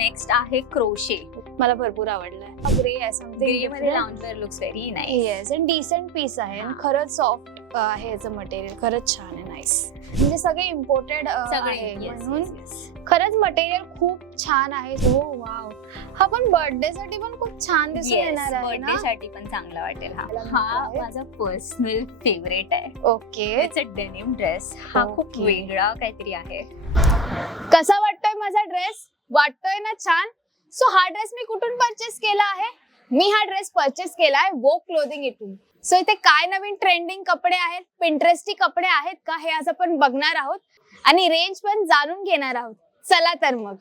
Next आहे crochet. मला भरपूर आवडलाय. ग्रे आहे समथिंग ग्रे मध्ये lounge wear looks very nice. Yes and decent piece आहे आणि हा. खरंच सॉफ्ट आहे याचं मटेरियल. खरंच छान आहे. नाईस. म्हणजे सगळे इम्पोर्टेड आहे म्हणून खरंच मटेरियल खूप छान आहे. हो वाव. हा पण बर्थडे साठी पण खूप छान दिसून येणार आहे ना. बर्थडे साठी पण चांगला वाटेल. मला हा माहिती आहे. माझा पर्सनल फेवरेट आहे. Okay. It's a denim dress. हा खूप Okay. वेगळा काहीतरी आहे. कसा वाटतोय माझा ड्रेस? वाटतोय ना छान. सो हा ड्रेस मी कुठून परचेस केला आहे? मी हा ड्रेस परचेस केलाय वोक क्लोथिंग इथून. सो इथे काय नवीन ट्रेंडिंग कपडे आहेत, पिंटरेस्टी कपडे आहेत का हे आज आपण बघणार आहोत आणि रेंज पण जाणून घेणार आहोत. चला तर मग.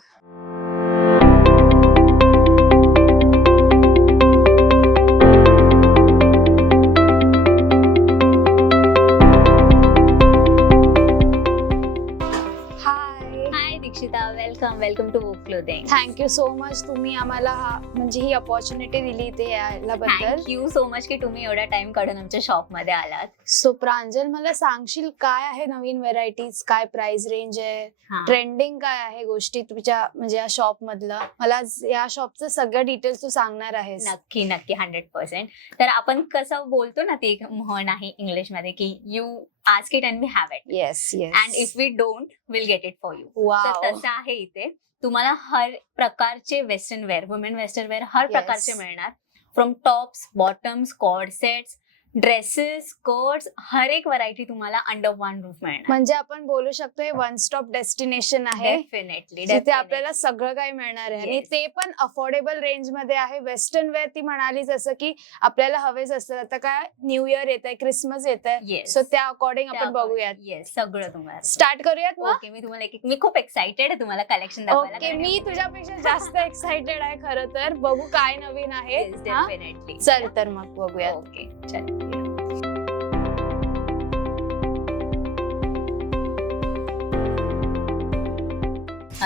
हाय दीक्षिता, वेलकम टू वोक क्लोथिंग. Thank you so much. तुम्ही आम्हाला म्हणजे ही अपॉर्च्युनिटी दिली इथे यायला बद्दल. थँक्यू सो मच की तुम्ही एवढा टाइम काढून आमच्या शॉप मध्ये आलात. सो प्रांजल, मला सांगशील काय आहे नवीन व्हेरायटीज, काय प्राइस रेंज आहे, हा. ट्रेंडिंग काय आहे गोष्टी तुमच्या म्हणजे या शॉप मधलं? मला या शॉपचं सगळं डिटेल्स तू सांगणार आहेस. नक्की 100%. तर आपण कसं बोलतो ना, ती एक म्हण आहे इंग्लिश मध्ये की you ask it and we have it yes yes. And if we don't will get it for you. Wow. तसं आहे इथे. तुम्हाला हर प्रकारचे western wear, women western wear हर Yes. प्रकारचे मिळणार. From tops, bottoms, co-ord sets, dresses, skirts, हर एक व्हरायटी तुम्हाला अंडर वन रूफ मिळणार. म्हणजे आपण बोलू शकतो हे वन स्टॉप डेस्टिनेशन आहे. डेफिनेटली जिथे आपल्याला सगळं काही मिळणार आहे आणि Yes. ते पण अफोर्डेबल रेंज मध्ये आहे. वेस्टर्न वेअर ती म्हणाली जसं की आपल्याला हवेच असतं. आता काय न्यू इयर येत आहे, क्रिसमस येत आहे, येस. सो त्या अकॉर्डिंग आपण बघूयात. येस, सगळं तुम्हाला. स्टार्ट करूयात मग. ओके, मी तुम्हाला मी खूप एक्साइटेड आहे तुम्हाला कलेक्शन दाखवायला. ओके, मी तुझ्यापेक्षा जास्त एक्साइटेड आहे खरं तर. बघू काय नवीन आहे. हा? डेफिनेटली. चल तर मग बघूया. ओके, चल.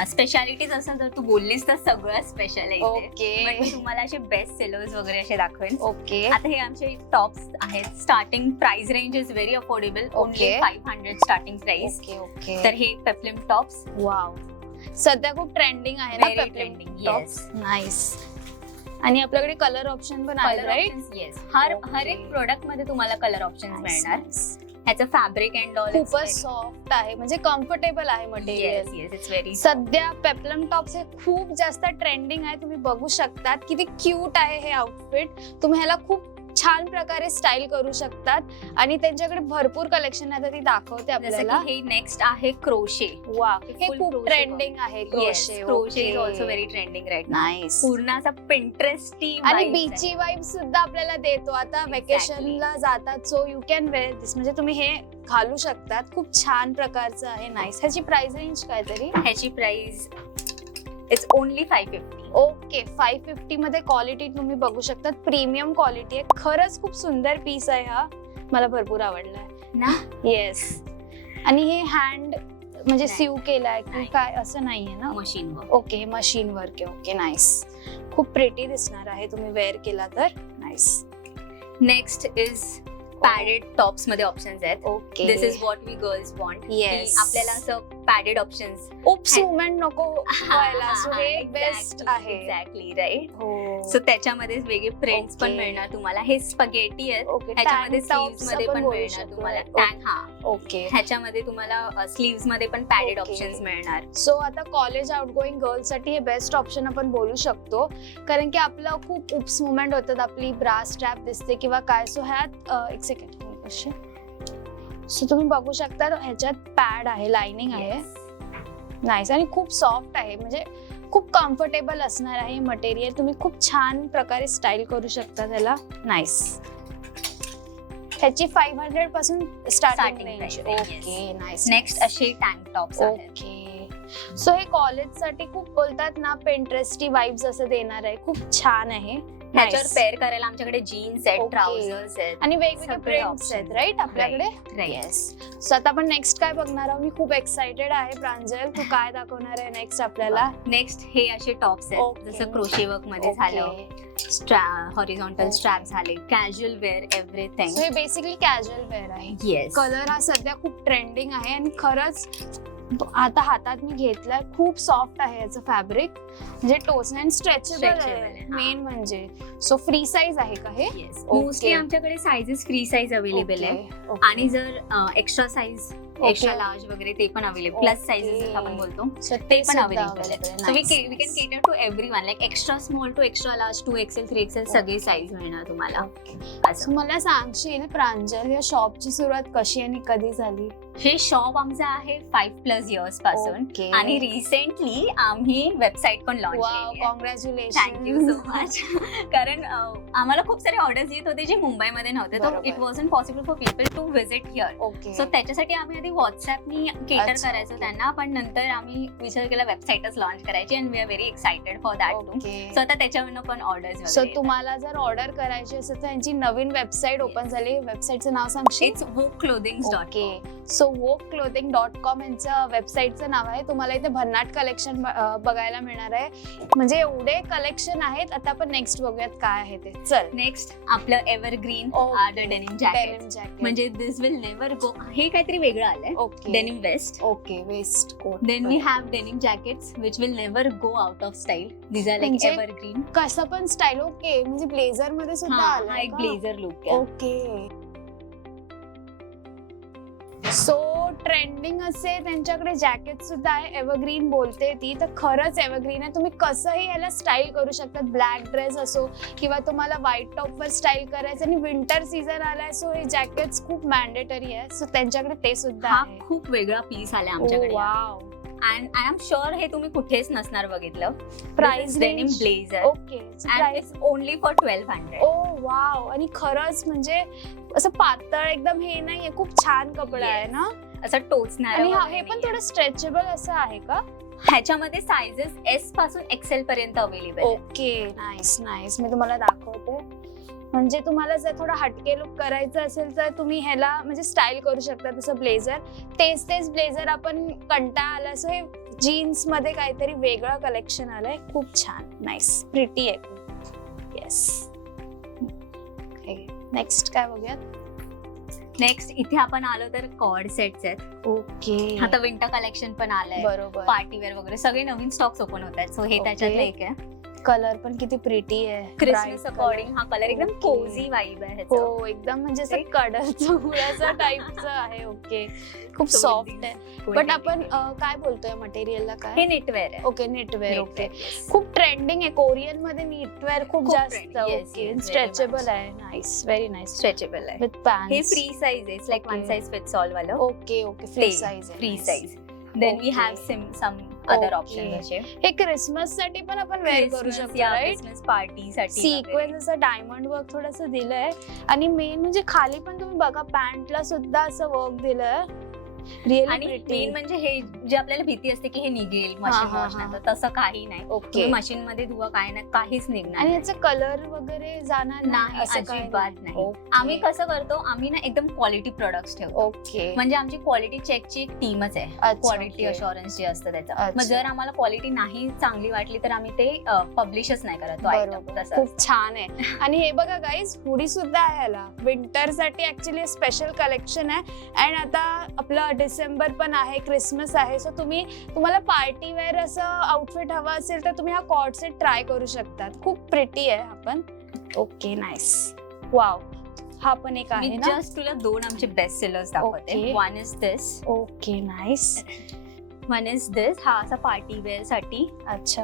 स्पेशालिटीज असं जर तू बोललीस तर सगळं स्पेशल आहे इथे. ओके पण मी तुम्हाला असे बेस्ट सेलर्स वगैरे असे दाखवेन. ओके आता हे आमचे टॉप्स आहेत. Starting price range is very affordable. Only Okay. 500 starting price. Okay okay. तर हे पेप्लम टॉप्स वाव. सध्या खूप ट्रेंडिंग आहे ना very peplum trending. Tops. Nice. आणि आपल्याकडे कलर ऑप्शन पण आहेत, राईट? येस. हर Okay. एक प्रोडक्ट मध्ये तुम्हाला कलर ऑप्शन्स मिळणार. ह्याचं फॅब्रिक अँड ऑल खूपच सॉफ्ट आहे, म्हणजे कम्फर्टेबल आहे material. Yes yes, it's very. सध्या पेप्लम टॉप्स हे खूप जास्त ट्रेंडिंग आहे. तुम्ही बघू शकतात किती क्यूट आहे हे आउटफिट. तुम्ही ह्याला खूप छान प्रकारे स्टाईल करू शकतात आणि त्यांच्याकडे भरपूर कलेक्शन आहे. ती दाखवते आपल्याला. हे नेक्स्ट आहे क्रोशे. वा, हे full खूप crochet ट्रेंडिंग आहे. Crochet. Crochet is also very trending right now. Nice. पूर्ण असा पिंटरेस्टी आणि बीची वाईब सुद्धा आपल्याला देतो. आता वेकेशनला जातात सो यू कॅन वेअर दिस. म्हणजे तुम्ही हे घालू शकतात. खूप छान प्रकारचं आहे. नाईस. ह्याची प्राइस रेंज काय तरी? ह्याची प्राइस इट्स ओनली 550. ओके, 550 मध्ये क्वालिटी तुम्ही बघू शकतात. प्रीमियम क्वालिटी आहे. खरंच खूप सुंदर पीस आहे हा. मला भरपूर आवडलाय ना. येस. आणि हे हँड म्हणजे सीव केलाय की नाही. काय असं नाहीये ना? मशीन वर. ओके, हे मशीन वर्क आहे. Okay, nice. खूप प्रेटी दिसणार आहे तुम्ही वेअर केला तर. Nice. Next is padded tops मध्ये ऑप्शन्स आहेत. Okay. This is what we girls want. Yes. आपल्याला असं पॅडेड ऑप्शन्स उप्स मुवमेंट नको व्हायला. सो हे बेस्ट आहे. Exactly right. हो. सो त्याच्यामध्ये वेगळे प्रिंट्स पण Okay. मिळणार तुम्हाला. हे स्पगेटी आहेत. ओके, ह्याच्यामध्ये tank tops स्लीव्स मध्ये आपण पण बोलू मिळणार शकतो. तुम्हाला. ओके. ह्याच्यामध्ये तुम्हाला स्लीव्स मध्ये पण पॅडेड Okay. ऑप्शन्स मिळणार. सो आता कॉलेज आउटगोईंग गर्ल्स साठी हे बेस्ट ऑप्शन आपण बोलू शकतो. कारण की आपलं खूप उप्स मुवमेंट होतात. आपली ब्रा स्ट्रॅप दिसते किंवा काय. सो ह्यात एक सेकंड कसे. सो तुम्ही बघू शकता ह्याच्यात पॅड आहे, लाइनिंग आहे. नाईस. आणि खूप सॉफ्ट आहे. म्हणजे खूप कम्फर्टेबल असणार आहे मटेरियल. तुम्ही खूप छान प्रकारे स्टाईल करू शकता त्याला. नाईस. ह्याची 500 पासून starting Starting range. price range, okay, nice. Next असे टँक टॉप्स आहेत. ओके. सो हे कॉलेज साठी खूप बोलतात ना, पिंटरेस्टी वाइब्स असं देणार आहे. खूप छान आहे. ह्याच्यावर Nice. पेअर करायला आमच्याकडे जीन्स आहेत, Okay. ट्राउझर्स आहेत आणि वेगवेगळे सगळे प्रिंट्स आहेत, options. राईट आपल्याकडे. Right. येस. सो आता आपण नेक्स्ट काय बघणार आहोत? मी खूप एक्साइटेड आहे. प्रांजल, तू काय दाखवणार आहे नेक्स्ट आपल्याला? नेक्स्ट हे असे टॉप्स आहेत. Okay. जसं क्रोशे वर्क मध्ये झालं, हॉरिझॉन्टल स्ट्रॅप झाले, कॅज्युअल वेअर, एव्हरीथिंग. सो हे बेसिकली कॅज्युअल वेअर आहे. येस. कलर हा सध्या खूप ट्रेंडिंग आहे आणि खरंच आता हातात मी घेतलाय, खूप सॉफ्ट आहे याचं फॅब्रिक, म्हणजे टोचणे आणि स्ट्रेचेबल Stretchable आहे आहे, मेन म्हणजे. सो फ्री साईज आहे का हे? मोस्टली आमच्याकडे साइजेस फ्री साईज अवेलेबल आहे. आणि जर एक्स्ट्रा साईज, एक्स्ट्रा लार्ज वगैरे ते पण अवेलेबल, प्लस साइजेस आपण बोलतो ते पण अवेलेबल आहे. So we can cater to everyone, like extra small to extra large, 2XL 3XL सगळे साईज मिळणार तुम्हाला. असं मला सांगशील प्रांजल, या शॉपची सुरुवात कशी आणि कधी झाली? हे शॉप आमचं आहे 5+ इयर्स पासून. आणि रिसेंटली आम्ही वेबसाईट पण लॉन्च केली आहे. कॉंग्रॅच्युलेशन. Thank you so much. कारण आम्हाला खूप सारे ऑर्डर्स येत होते जे मुंबईमध्ये नव्हते, तर it wasn't possible for people to visit here. So त्याच्यासाठी आम्ही आधी व्हॉट्सअपनी केटर करायचो त्यांना, पण नंतर आम्ही विचार केला वेबसाईटच लॉन्च करायची, and we are very excited for that too. So आता त्याच्यावरनं पण ऑर्डर्स. सो तुम्हाला जर ऑर्डर करायची असेल तर त्यांची नवीन वेबसाईट ओपन झाली, वेबसाईटचं नाव सांगशील? It's wokeclothings.com. सो wokeclothing.com यांचं वेबसाईटचं नाव आहे. तुम्हाला इथे भन्नाट कलेक्शन बघायला मिळणार आहे, म्हणजे एवढे कलेक्शन आहेत. आता आपण नेक्स्ट बघूयात काय आहे ते. चल नेक्स्ट आपलं एव्हरग्रीन डेनिम जॅकेट, म्हणजे दिस विल नेव्हर गो. हे काहीतरी वेगळं आलंय. Denim vest. Vest coat. Then we have denim jackets which will never go out of style. These are like evergreen. कसं पण स्टाईल. म्हणजे ब्लेझर मध्ये सुद्धा आलं. एक ब्लेझर लुक. सो ट्रेंडिंग असे त्यांच्याकडे जॅकेट सुद्धा आहे. एव्हरग्रीन बोलते ती, तर खरंच एव्हरग्रीन आहे. तुम्ही कसंही याला स्टाईल करू शकता. ब्लॅक ड्रेस असो किंवा तुम्हाला व्हाईट टॉपवर स्टाईल करायचं, आणि विंटर सीझन आलाय, सो हे जॅकेट्स खूप मॅन्डेटरी आहे. सो त्यांच्याकडे ते सुद्धा आहे. खूप वेगळा पीस आलाय आमच्याकडे. Wow. And I am sure हे तुम्ही कुठेच नसणार बघितलं. Price denim blazer. And it's only for 1200. Oh wow. आणि खरंच म्हणजे असं पातळ एकदम हे नाहीये, खूप छान कपडा आहे ना, असं टोचणार. आणि हे पण थोडं स्ट्रेचेबल असं आहे का? ह्याच्यामध्ये सायझेस S पासून XL पर्यंत अवेलेबल. Nice nice. मी तुम्हाला दाखवते. म्हणजे तुम्हाला जर थोडा हटके लुक करायचं असेल तर तुम्ही ह्याला म्हणजे स्टाईल करू शकता. तसं ब्लेझर, तेच ब्लेझर आपण कंटाळा आला, सो हे जीन्स मध्ये काहीतरी वेगळं कलेक्शन आलंय. खूप छान, नाईस, प्रिटी आहे. येस. नेक्स्ट काय बघूयात? नेक्स्ट इथे आपण आलो तर कॉर्ड सेट्स आहेत. आता विंटर कलेक्शन पण आलंय. बरोबर. पार्टीवेअर वगैरे सगळे नवीन स्टॉक्स ओपन होत आहेत. सो हे त्याच्यातलं एक आहे. कलर पण किती प्रिटी आहे. क्रिसमस अकॉर्डिंग हा कलर एकदम कोझी वाइब आहे. हो, एकदम म्हणजे असं कडरचं गुळाचं टाईपचं आहे. खूप सॉफ्ट आहे. बट आपण काय बोलतोय मटेरियलला? काय हे नेटवेअर आहे. नेटवेअर. खूप ट्रेंडिंग आहे कोरियन मध्ये नेटवेअर, खूप जास्त. स्ट्रेचेबल आहे. Nice, very nice. स्ट्रेचेबल आहे. With pants. हे फ्री साइज आहे, like one size fits all वालं. Free size. Then we have some other option असे. हे क्रिसमस साठी पण आपण वेअर करू शकतो, राईट? क्रिसमस पार्टी साठी सिक्वेन्स असं डायमंड वर्क थोडंसं दिलंय. आणि मेन म्हणजे खाली पण तुम्ही बघा, पॅन्टला सुद्धा असं वर्क दिलंय. आणि मेन म्हणजे हे जे आपल्याला भीती असते की हे निघेल मशीन वॉशनंतर, तसं काही नाही. मशीन मध्ये धुवा काय नाही, काहीच निघणार. आणि याचा कलर वगैरे जाणार नाही, अजिबात नाही. आम्ही कसं करतो, आम्ही ना एकदम क्वालिटी प्रोडक्ट्स ठेवतो. म्हणजे आमची क्वालिटी चेकची एक टीमच आहे. क्वालिटी अशुरन्स जे असतं त्याचं. मग जर आम्हाला क्वालिटी नाही चांगली वाटली तर आम्ही ते पब्लिशच नाही करत. खूप छान आहे. आणि हे बघा गाईज, हुडी सुद्धा आहे याला. विंटर साठी ऍक्च्युली स्पेशल कलेक्शन आहे. अँड आता आपलं डिसेंबर पण आहे, क्रिसमस आहे. सो तुम्हाला पार्टी वेअर असं आउटफिट हवा असेल तर तुम्ही हा कॉर्ड सेट ट्राय करू शकतात. खूप प्रिटी आहे हा पण. नाईस. वाव. हा पण एक आहे ना. जस्ट तुला दोन आमचे बेस्ट सेलर्स दाखवते. One is this. Nice. One is this. हा असा पार्टी वेअर साठी. अच्छा,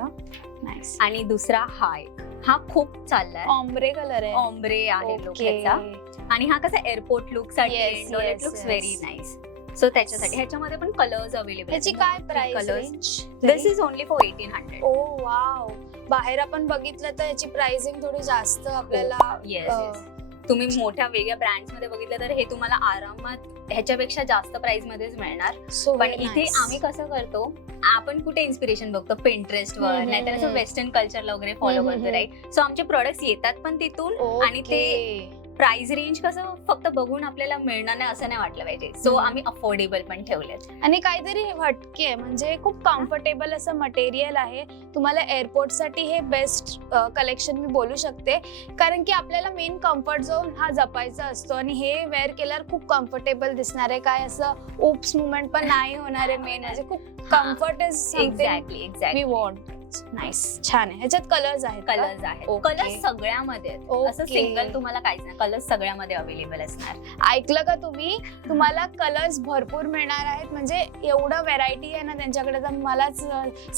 नाईस. आणि दुसरा हा एक. हा खूप चाललाय. ऑम्ब्रे कलर आहे. ऑम्ब्रे आहे लुक याचा. आणि हा कसा एअरपोर्ट लुक साठी. It looks very nice. So त्याच्यासाठी ह्याच्यामध्ये पण कलर्स अवेलेबल. ह्याची काय price range? This is only for 1800. Oh wow. बाहेर आपण बघितलं तर याची प्राइसिंग थोडी जास्त आपल्याला. येस. तुम्ही मोठ्या वेगळ्या ब्रँड्स मध्ये बघितलं तर हे तुम्हाला आरामात ह्याच्यापेक्षा जास्त प्राइस मध्येच मिळणार. पण इथे आम्ही कसं करतो, आपण कुठे इन्स्पिरेशन बघतो, पिंटरेस्ट वर, नाहीतर असं वेस्टर्न कल्चरला वगैरे फॉलो करतो, राईट? सो आमचे प्रोडक्ट्स येतात पण तिथून, आणि ते प्राइस रेंज कसं फक्त बघून आपल्याला मिळणार नाही असं नाही वाटलं पाहिजे. सो आम्ही अफोर्डेबल पण ठेवलेत. आणि काहीतरी हटके आहे, म्हणजे खूप कम्फर्टेबल असं मटेरियल आहे. तुम्हाला एअरपोर्ट साठी हे बेस्ट कलेक्शन मी बोलू शकते, कारण की आपल्याला मेन कम्फर्ट झोन हा जपायचा असतो आणि हे वेअर केल्यावर खूप कम्फर्टेबल दिसणार आहे. काय असं उप्स मुवमेंट पण नाही होणार आहे. मेन म्हणजे खूप comfort is something we want. Nice, छान आहे. ह्याच्यात कलर्स आहेत. कलर्स आहेत. Okay. कलर्स सगळ्यामध्ये आहेत. असं Okay. सिंगल तुम्हाला काहीच नाही, कलर्स सगळ्यामध्ये अवेलेबल असणार. ऐकलं का तुम्ही? तुम्हाला कलर्स भरपूर मिळणार आहेत. म्हणजे एवढं व्हेरायटी आहे ना त्यांच्याकडे, तर मलाच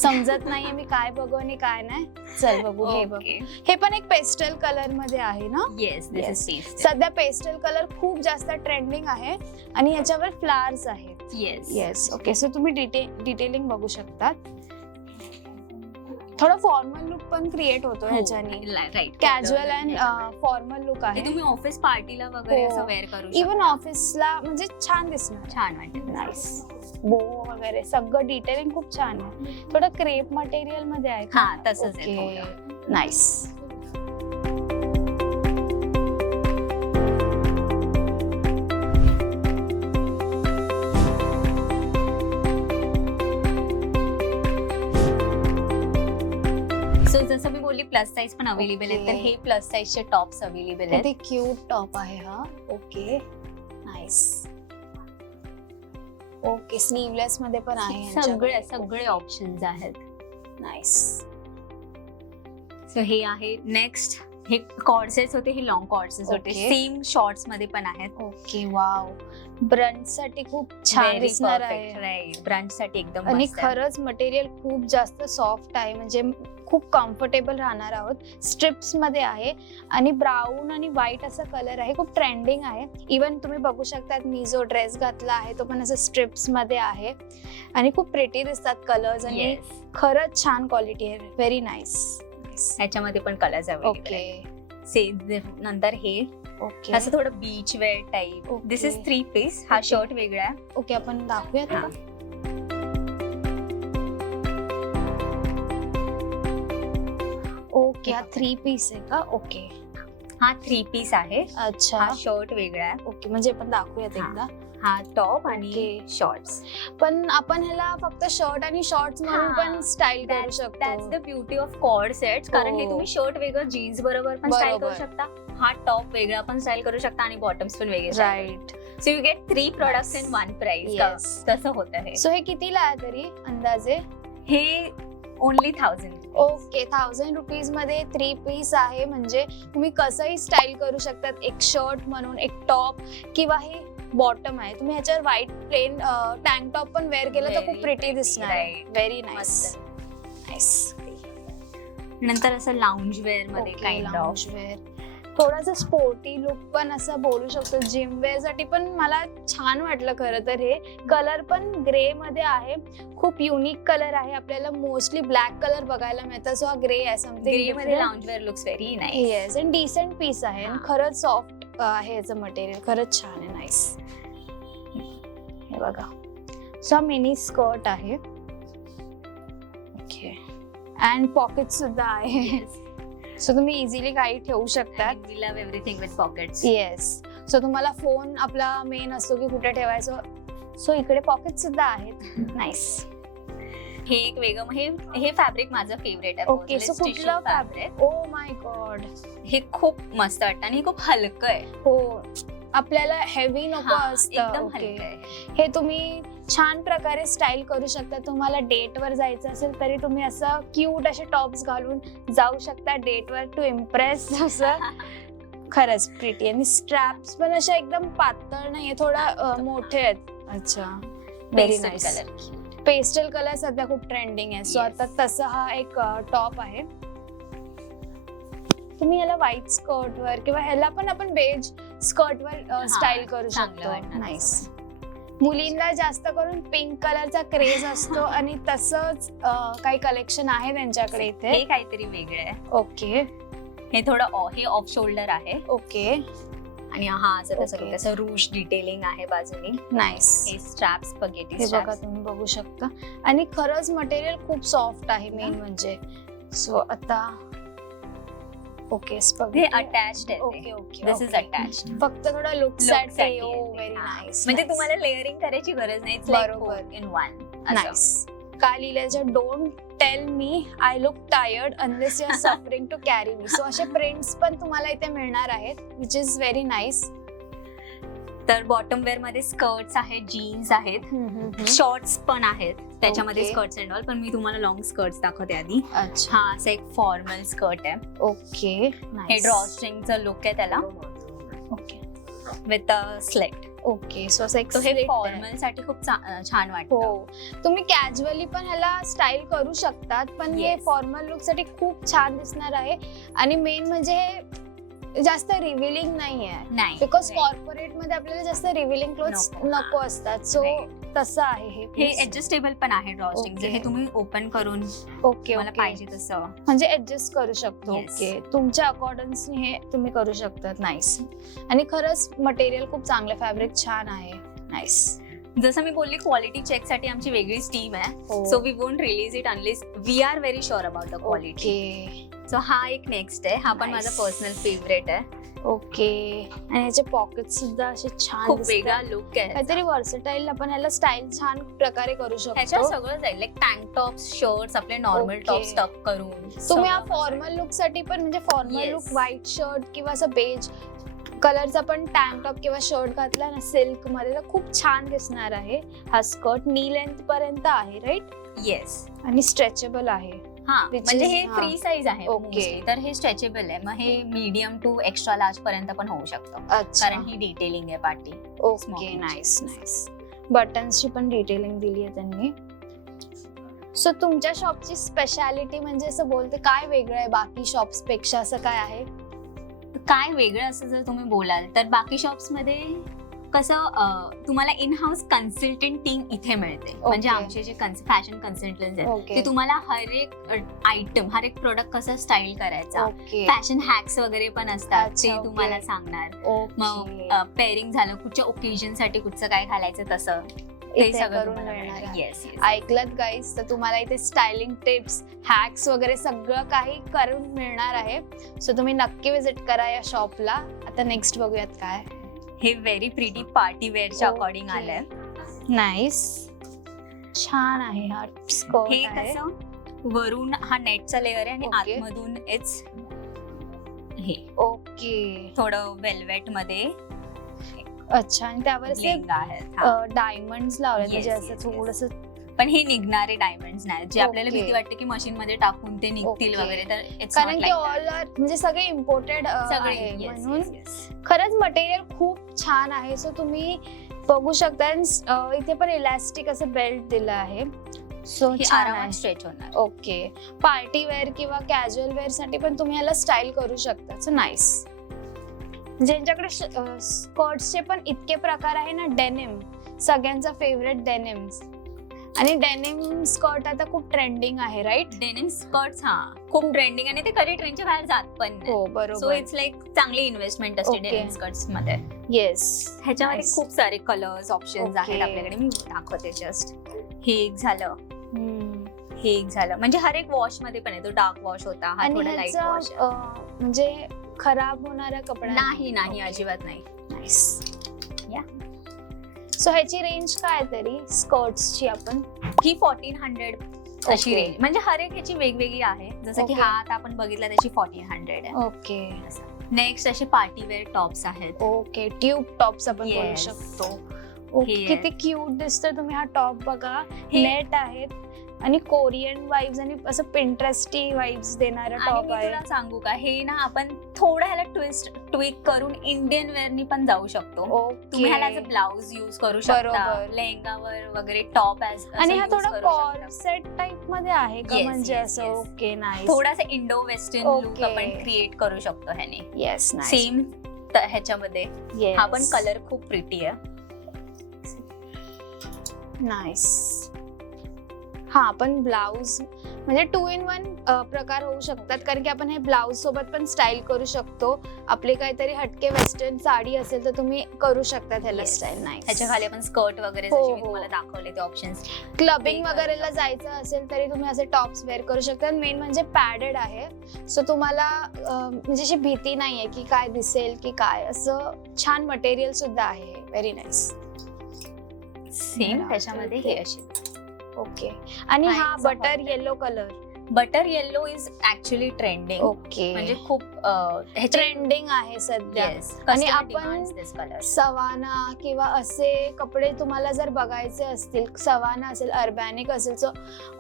समजत नाहीये मी काय बघू आणि काय नाही. चल बघू. हे बघ, Okay. हे पण एक पेस्टल कलर मध्ये आहे ना. Yes, this Yes. is pastel. सध्या पेस्टल कलर खूप जास्त ट्रेंडिंग आहे आणि याच्यावर फ्लावर्स आहेत. Yes. Yes, okay. सो तुम्ही डिटेलिंग बघू शकतात. थोडा फॉर्मल लुक पण क्रिएट होतो ह्याच्याने. Right. Casual and formal look आहे. तुम्ही ऑफिस पार्टीला वगैरे हो. असं वेअर करू शकता. इव्हन ऑफिसला म्हणजे छान दिसणार. छान वाटेल. नाईस. बो वगैरे सगळं डिटेलिंग खूप छान आहे. थोडं क्रेप मटेरियल मध्ये आहे. हा, तसंच आहे थोडं. नाईस. सो जसं मी बोलली प्लस साईज पण अवेलेबल आहे, तर हे प्लस साईजचे टॉप्स अवेलेबल आहेत. किती क्यूट टॉप आहे हा. Okay, nice. ओके, स्लीवलेस मध्ये पण आहे. सगळे ऑप्शन्स आहेत. नाईस. सो हे आहे नेक्स्ट. हे कॉर्सेस होते, हे लॉंग कॉर्सेस होते. Okay. सेम शॉर्ट्स मध्ये पण आहेत. Okay, wow. ब्रंच साठी खूप छान दिसणार आहे. ब्रंच साठी एकदम आणि मस्त आहे. खरंच मटेरियल खूप जास्त सॉफ्ट आहे, म्हणजे खूप कम्फर्टेबल राहणार आहोत. स्ट्रिप्स मध्ये आहे आणि ब्राऊन आणि व्हाईट असा कलर आहे. खूप ट्रेंडिंग आहे. इवन तुम्ही बघू शकतात मी जो ड्रेस घातला आहे तो पण असं स्ट्रिप्स मध्ये आहे आणि खूप प्रिटी दिसतात कलर्स आणि Yes. खरंच छान क्वालिटी आहे. Very nice. ह्याच्यामध्ये पण कलर्स अवेलेबल ओके. आहेत. नंतर हे ओके. असं थोडं beach wear type. Okay. This is 3 piece. हा Okay. शर्ट वेगळा आहे. ओके, आपण दाखवूयात हा. का? ओके, हा 3 पीस आहे का? ओके, हा 3 पीस आहे. अच्छा. हा शर्ट वेगळा आहे. ओके, म्हणजे आपण दाखवूयात हा. एकदा. हा टॉप आणि Okay. शॉर्ट्स. पण आपण ह्याला फक्त शर्ट आणि शॉर्ट्स म्हणून हा. पण स्टाईल करू दॅट्स शकतो. The beauty of co-ord sets. कारण हे हो. तुम्ही शर्ट वेगळं जीन्स बरोबर पण स्टाईल करू बरोबर. शकता. हा टॉप वेगळा पण स्टाईल करू शकता आणि बॉटम्स पण वेगळे. Right. So you get 3 products in 1 price. Yes. तसं होतं हे. सो हे कितीला आहे तरी अंदाजे? हे ओनली 1000. ओके, 1000 रुपीज मध्ये 3 पीस आहे. म्हणजे तुम्ही कसंही स्टाईल करू शकतात. एक शर्ट म्हणून, एक टॉप, किंवा हे बॉटम आहे. तुम्ही ह्याच्यावर व्हाईट प्लेन टँक टॉप पण वेअर केलं तर Very खूप प्रिटी pretty, दिसणार आहे. right. Very nice. मस्त. नाईस. नंतर असं लाऊंज वेअर मध्ये काइंड ऑफ. थोडासा स्पोर्टी लुक पण असं बोलू शकतो. जिम वेअर साठी पण मला छान वाटलं खरं तर. हे कलर पण ग्रे मध्ये आहे. खूप युनिक कलर आहे. आपल्याला मोस्टली ब्लॅक कलर बघायला मिळतं. सो हा ग्रे आहे. ग्रे समथिंग मध्ये lounge wear looks very nice. Yes, आणि डिसेंट पीस आहे. हा. खरंच सॉफ्ट आहे याचं मटेरियल. खरंच छान आहे. नाईस. हे बघा. सो हा मिनी स्कर्ट आहे. ओके, अँड पॉकेट सुद्धा आहे. सो तुम्ही इझिली काही ठेवू शकतात. We love everything with pockets. Yes. So तुम्हाला फोन आपला मेन असतो की कुठे ठेवायचं. सो इकडे पॉकेट सुद्धा आहेत. नाईस. हे एक वेगळं हे फॅब्रिक माझं फेवरेट आहे. ओके, सो कुठलं फॅब्रिक? ओ माय गॉड, हे खूप मस्त वाटतं आणि हे खूप हलकं आहे. हो, आपल्याला हेवी नको हा, असतं. एकदम ओके. हलकं आहे. हे तुम्ही छान प्रकारे स्टाईल करू शकता. तुम्हाला डेटवर जायचं असेल तरी तुम्ही असं क्यूट असे टॉप्स घालून जाऊ शकता डेटवर टू इम्प्रेस. असं खरंच प्रिटी. आणि स्ट्रॅप्स पण अशा एकदम पातळ नाहीये, थोडा मोठे आहेत. अच्छा, very Pastel nice. color. Pastel colour सध्या खूप ट्रेंडिंग आहे. So Yes. आता तसा हा एक टॉप आहे. तुम्ही याला व्हाईट स्कर्ट वर किंवा ह्याला पण आपण बेज स्कर्ट वर स्टाईल करू चांगलं शकतो. वाटणार नाईस. मुलींना जास्त करून पिंक कलरचा क्रेज असतो आणि तसंच काही कलेक्शन आहे त्यांच्याकडे इथे. हे काहीतरी वेगळं आहे. ओके. हे थोडं हे ऑफ शोल्डर आहे ओके, आणि हा असं तसं Okay. तसं रूश डिटेलिंग आहे बाजूनी. नाईस. हे स्ट्रॅप्स स्पगेटी हे बघा, तुम्ही बघू शकता. आणि खरंच मटेरियल खूप सॉफ्ट आहे मेन म्हणजे. सो आता ओके हे अटॅच्ड आहे. Okay okay this is attached. फक्त थोडा लुक साठी. Very nice. म्हणजे तुम्हाला लेअरिंग करायची गरज नाही. बरोबर. In one. नाईस. काय लिहिलं, don't tell me I look tired unless you are suffering to carry me. So असे प्रिंट्स पण तुम्हाला इथे मिळणार आहेत, विच इज व्हेरी नाईस. तर बॉटम वेअर मध्ये स्कर्ट्स आहेत, जीन्स आहेत, शॉर्ट्स पण आहेत त्याच्यामध्ये, स्कर्ट्स अँड ऑल. पण मी तुम्हाला लॉंग स्कर्ट्स दाखवते आधी. अच्छा. हा असं एक फॉर्मल स्कर्ट आहे. ओके. हे ड्रॉस्ट्रिंगचं लुक आहे त्याला, okay, with slate. Okay. So हे फॉर्मल साठी खूप छान वाटतं. हो, तुम्ही कॅज्युअली पण ह्याला स्टाईल करू शकतात, पण हे फॉर्मल लुक साठी खूप छान दिसणार आहे. आणि मेन म्हणजे हे जास्त रिव्हिलिंग नाहीये, बिकॉज कॉर्पोरेट मध्ये आपल्याला जास्त रिव्हिलिंग क्लोथ्स नको असतात. सो तसं आहे हे ऍडजस्टेबल पण आहे ड्रॉस्ट्रिंग. हे तुम्ही ओपन करून ओके मला पाहिजे तसं म्हणजे ऍडजस्ट करू शकतो. ओके, तुमच्या अकॉर्डिंग हे तुम्ही करू शकतात. नाईस. आणि खरंच मटेरियल खूप चांगलं, फॅब्रिक छान आहे. नाईस. जसं मी बोलली, क्वालिटी चेक साठी आमची वेगळीच टीम आहे. So we won't release it unless we are very sure about the quality. So हा एक नेक्स्ट आहे. हा पण माझा पर्सनल फेवरेट आहे. ओके. आणि याचे पॉकेट सुद्धा असे छान, खूप वेगळा लुक आहे, काहीतरी वर्सटाईल. आपण ह्याला स्टाईल छान प्रकारे करू शकतो. ह्याच्यावर सगळं जाईल, लाईक टँक टॉप्स, शर्ट्स, आपले नॉर्मल टॉप्स टक करून. तुम्ही हा फॉर्मल लुक साठी पण, म्हणजे फॉर्मल लुक व्हाईट शर्ट किंवा असं बेज कलरचा पण टँक टॉप किंवा शर्ट घातला ना सिल्क मध्ये, तर खूप छान दिसणार आहे. हा स्कर्ट नी लेंथ पर्यंत आहे, राईट? येस. आणि स्ट्रेचेबल आहे. म्हणजे हे फ्री साईज आहे. ओके. तर हे स्ट्रेचेबल आहे. मग हे मीडियम टू एक्स्ट्रा लार्ज पर्यंत पण होऊ शकतं, कारण ही डिटेलिंग आहे पाठी. ओके. Nice nice. बटन्सची पण डिटेलिंग दिली आहे त्यांनी. सो तुमच्या शॉपची स्पेशालिटी म्हणजे असं बोलते काय वेगळं आहे बाकी शॉप्स पेक्षा, असं काय आहे? काय वेगळं असं जर तुम्ही बोलाल तर बाकी शॉप्स मध्ये कसं तुम्हाला इन हाऊस कन्सल्टंट टीम इथे मिळते. म्हणजे आमचे जे फॅशन कन्सल्टंट आहेत ते तुम्हाला हर एक आयटम, हर एक प्रोडक्ट कसं स्टाईल करायचा, फॅशन हॅक्स वगैरे पण असतात ते तुम्हाला सांगणार. मग पेअरिंग झालं, कुठच्या ओकेजन साठी कुठचं काय घालायचं तसं ते सगळं मिळणार. येस. ऐकलत गाईज, तर तुम्हाला इथे स्टायलिंग टिप्स, हॅक्स वगैरे सगळं काही करून मिळणार आहे. सो तुम्ही नक्की विजिट करा या शॉपला. आता नेक्स्ट बघूयात काय. हे व्हेरी प्रिटी पार्टी वेअरच्या अकॉर्डिंग आलंय. नाईस. छान आहे हा स्कर्ट. हे कसं वरून हा नेटचा लेअर आहे आणि आतमधून इट्स हे ओके थोडं वेल्वेट मध्ये. अच्छा. आणि त्यावर डायमंड्स लावले, म्हणजे असं थोडंसं. पण हे निघणारे डायमंड्स नाही जे आपल्याला भीती वाटते की मशीन मध्ये टाकून ते निघतील वगैरे, तर कारण की ऑल आर म्हणजे सगळे इम्पोर्टेड आहे, म्हणून खरंच मटेरियल खूप छान आहे. सो तुम्ही बघू शकता. इथे पण इलास्टिक असं बेल्ट दिलं आहे. सो आरामात स्ट्रेच होणार. ओके. पार्टी वेअर किंवा कॅज्युअल वेअर साठी पण तुम्ही ह्याला स्टाईल करू शकता. So nice. ज्यांच्याकडे स्कर्ट्सचे पण इतके प्रकार आहे ना, डेनिम सगळ्यांचा फेवरेट डेनिम्स. आणि डेनिम स्कर्ट आता खूप ट्रेंडिंग आहे, राईट? डेनिम स्कर्ट्स खूप ट्रेंडिंग, आणि ते कधी ट्रेंडच्या बाहेर जात पण नाही. हो, बरोबर. सो इट्स लाईक चांगली इन्व्हेस्टमेंट असते डेनिम स्कर्ट्स मध्ये. येस. ह्याच्यामध्ये खूप सारे कलर्स ऑप्शन्स आहेत आपल्याकडे. मी दाखवते जस्ट. हे एक झालं, हे एक झालं. म्हणजे हर एक वॉश मध्ये पण आहे. तो डार्क वॉश होता, हा थोडा लाईट वॉश. म्हणजे खराब होणारा कपडा नाही, अजिबात नाही. नाईस. या. सो ह्याची रेंज काय तरी स्कर्ट्सची? आपण ही 1400 अशी रेंज. म्हणजे हर एक ह्याची वेगवेगळी आहे. जसं की हा आता आपण बघितला त्याची 1400 आहे. ओके. नेक्स्ट असे पार्टी वेअर टॉप्स आहेत. ओके. ट्यूब टॉप्स आपण बोलू शकतो. ओके. किती क्यूट दिसतोय. तुम्ही हा टॉप बघा, नेट आहेत आणि कोरियन वाइब्स आणि असं पिंटरेस्टी वाइब्स देणारा टॉप आहे. तुला सांगू का, हे ना आपण थोडं ह्याला ट्विक करून इंडियन वेअरनी पण जाऊ शकतो. तुम्ही ह्याला ब्लाउज यूज करू शकता, लेहंगावर वगैरे टॉप. आणि हा थोडा कॉर्सेट टाइप मध्ये आहे का, म्हणजे असं? ओके. नाईस. थोडासा इंडो वेस्टर्न लुक आपण क्रिएट करू शकतो ह्याने. येस. सेम ह्याच्यामध्ये. हा पण कलर खूप प्रिटी आहे. नाईस. हा, आपण ब्लाउज म्हणजे 2 in 1 प्रकार होऊ शकतात, कारण की आपण हे ब्लाउज सोबत पण स्टाईल करू शकतो. आपली काहीतरी हटके वेस्टर्न साडी असेल तर तुम्ही करू शकता त्याला स्टाईल. नाही, त्याच्या खाली आपण स्कर्ट वगैरे हो, जसे मी हो. तुम्हाला दाखवले ते ऑप्शन्स. क्लबिंग वगैरेला जायचं असेल तरी तुम्ही असे टॉप्स वेअर करू शकता. मेन म्हणजे पॅडेड आहे, सो तुम्हाला म्हणजे अशी भीती नाहीये की काय दिसेल की काय. असं छान मटेरियल सुद्धा आहे, व्हेरी नाईस. सेम त्याच्यामध्ये हे असे. ओके. आणि हा, हा it's a butter hot yellow colour. Butter yellow is actually trending. Okay, म्हणजे खूप ट्रेंडिंग आहे सध्या. आणि आपण सवाना किंवा असे कपडे तुम्हाला जर बघायचे असतील, सवाना असेल, अर्बॅनिक असेल, सो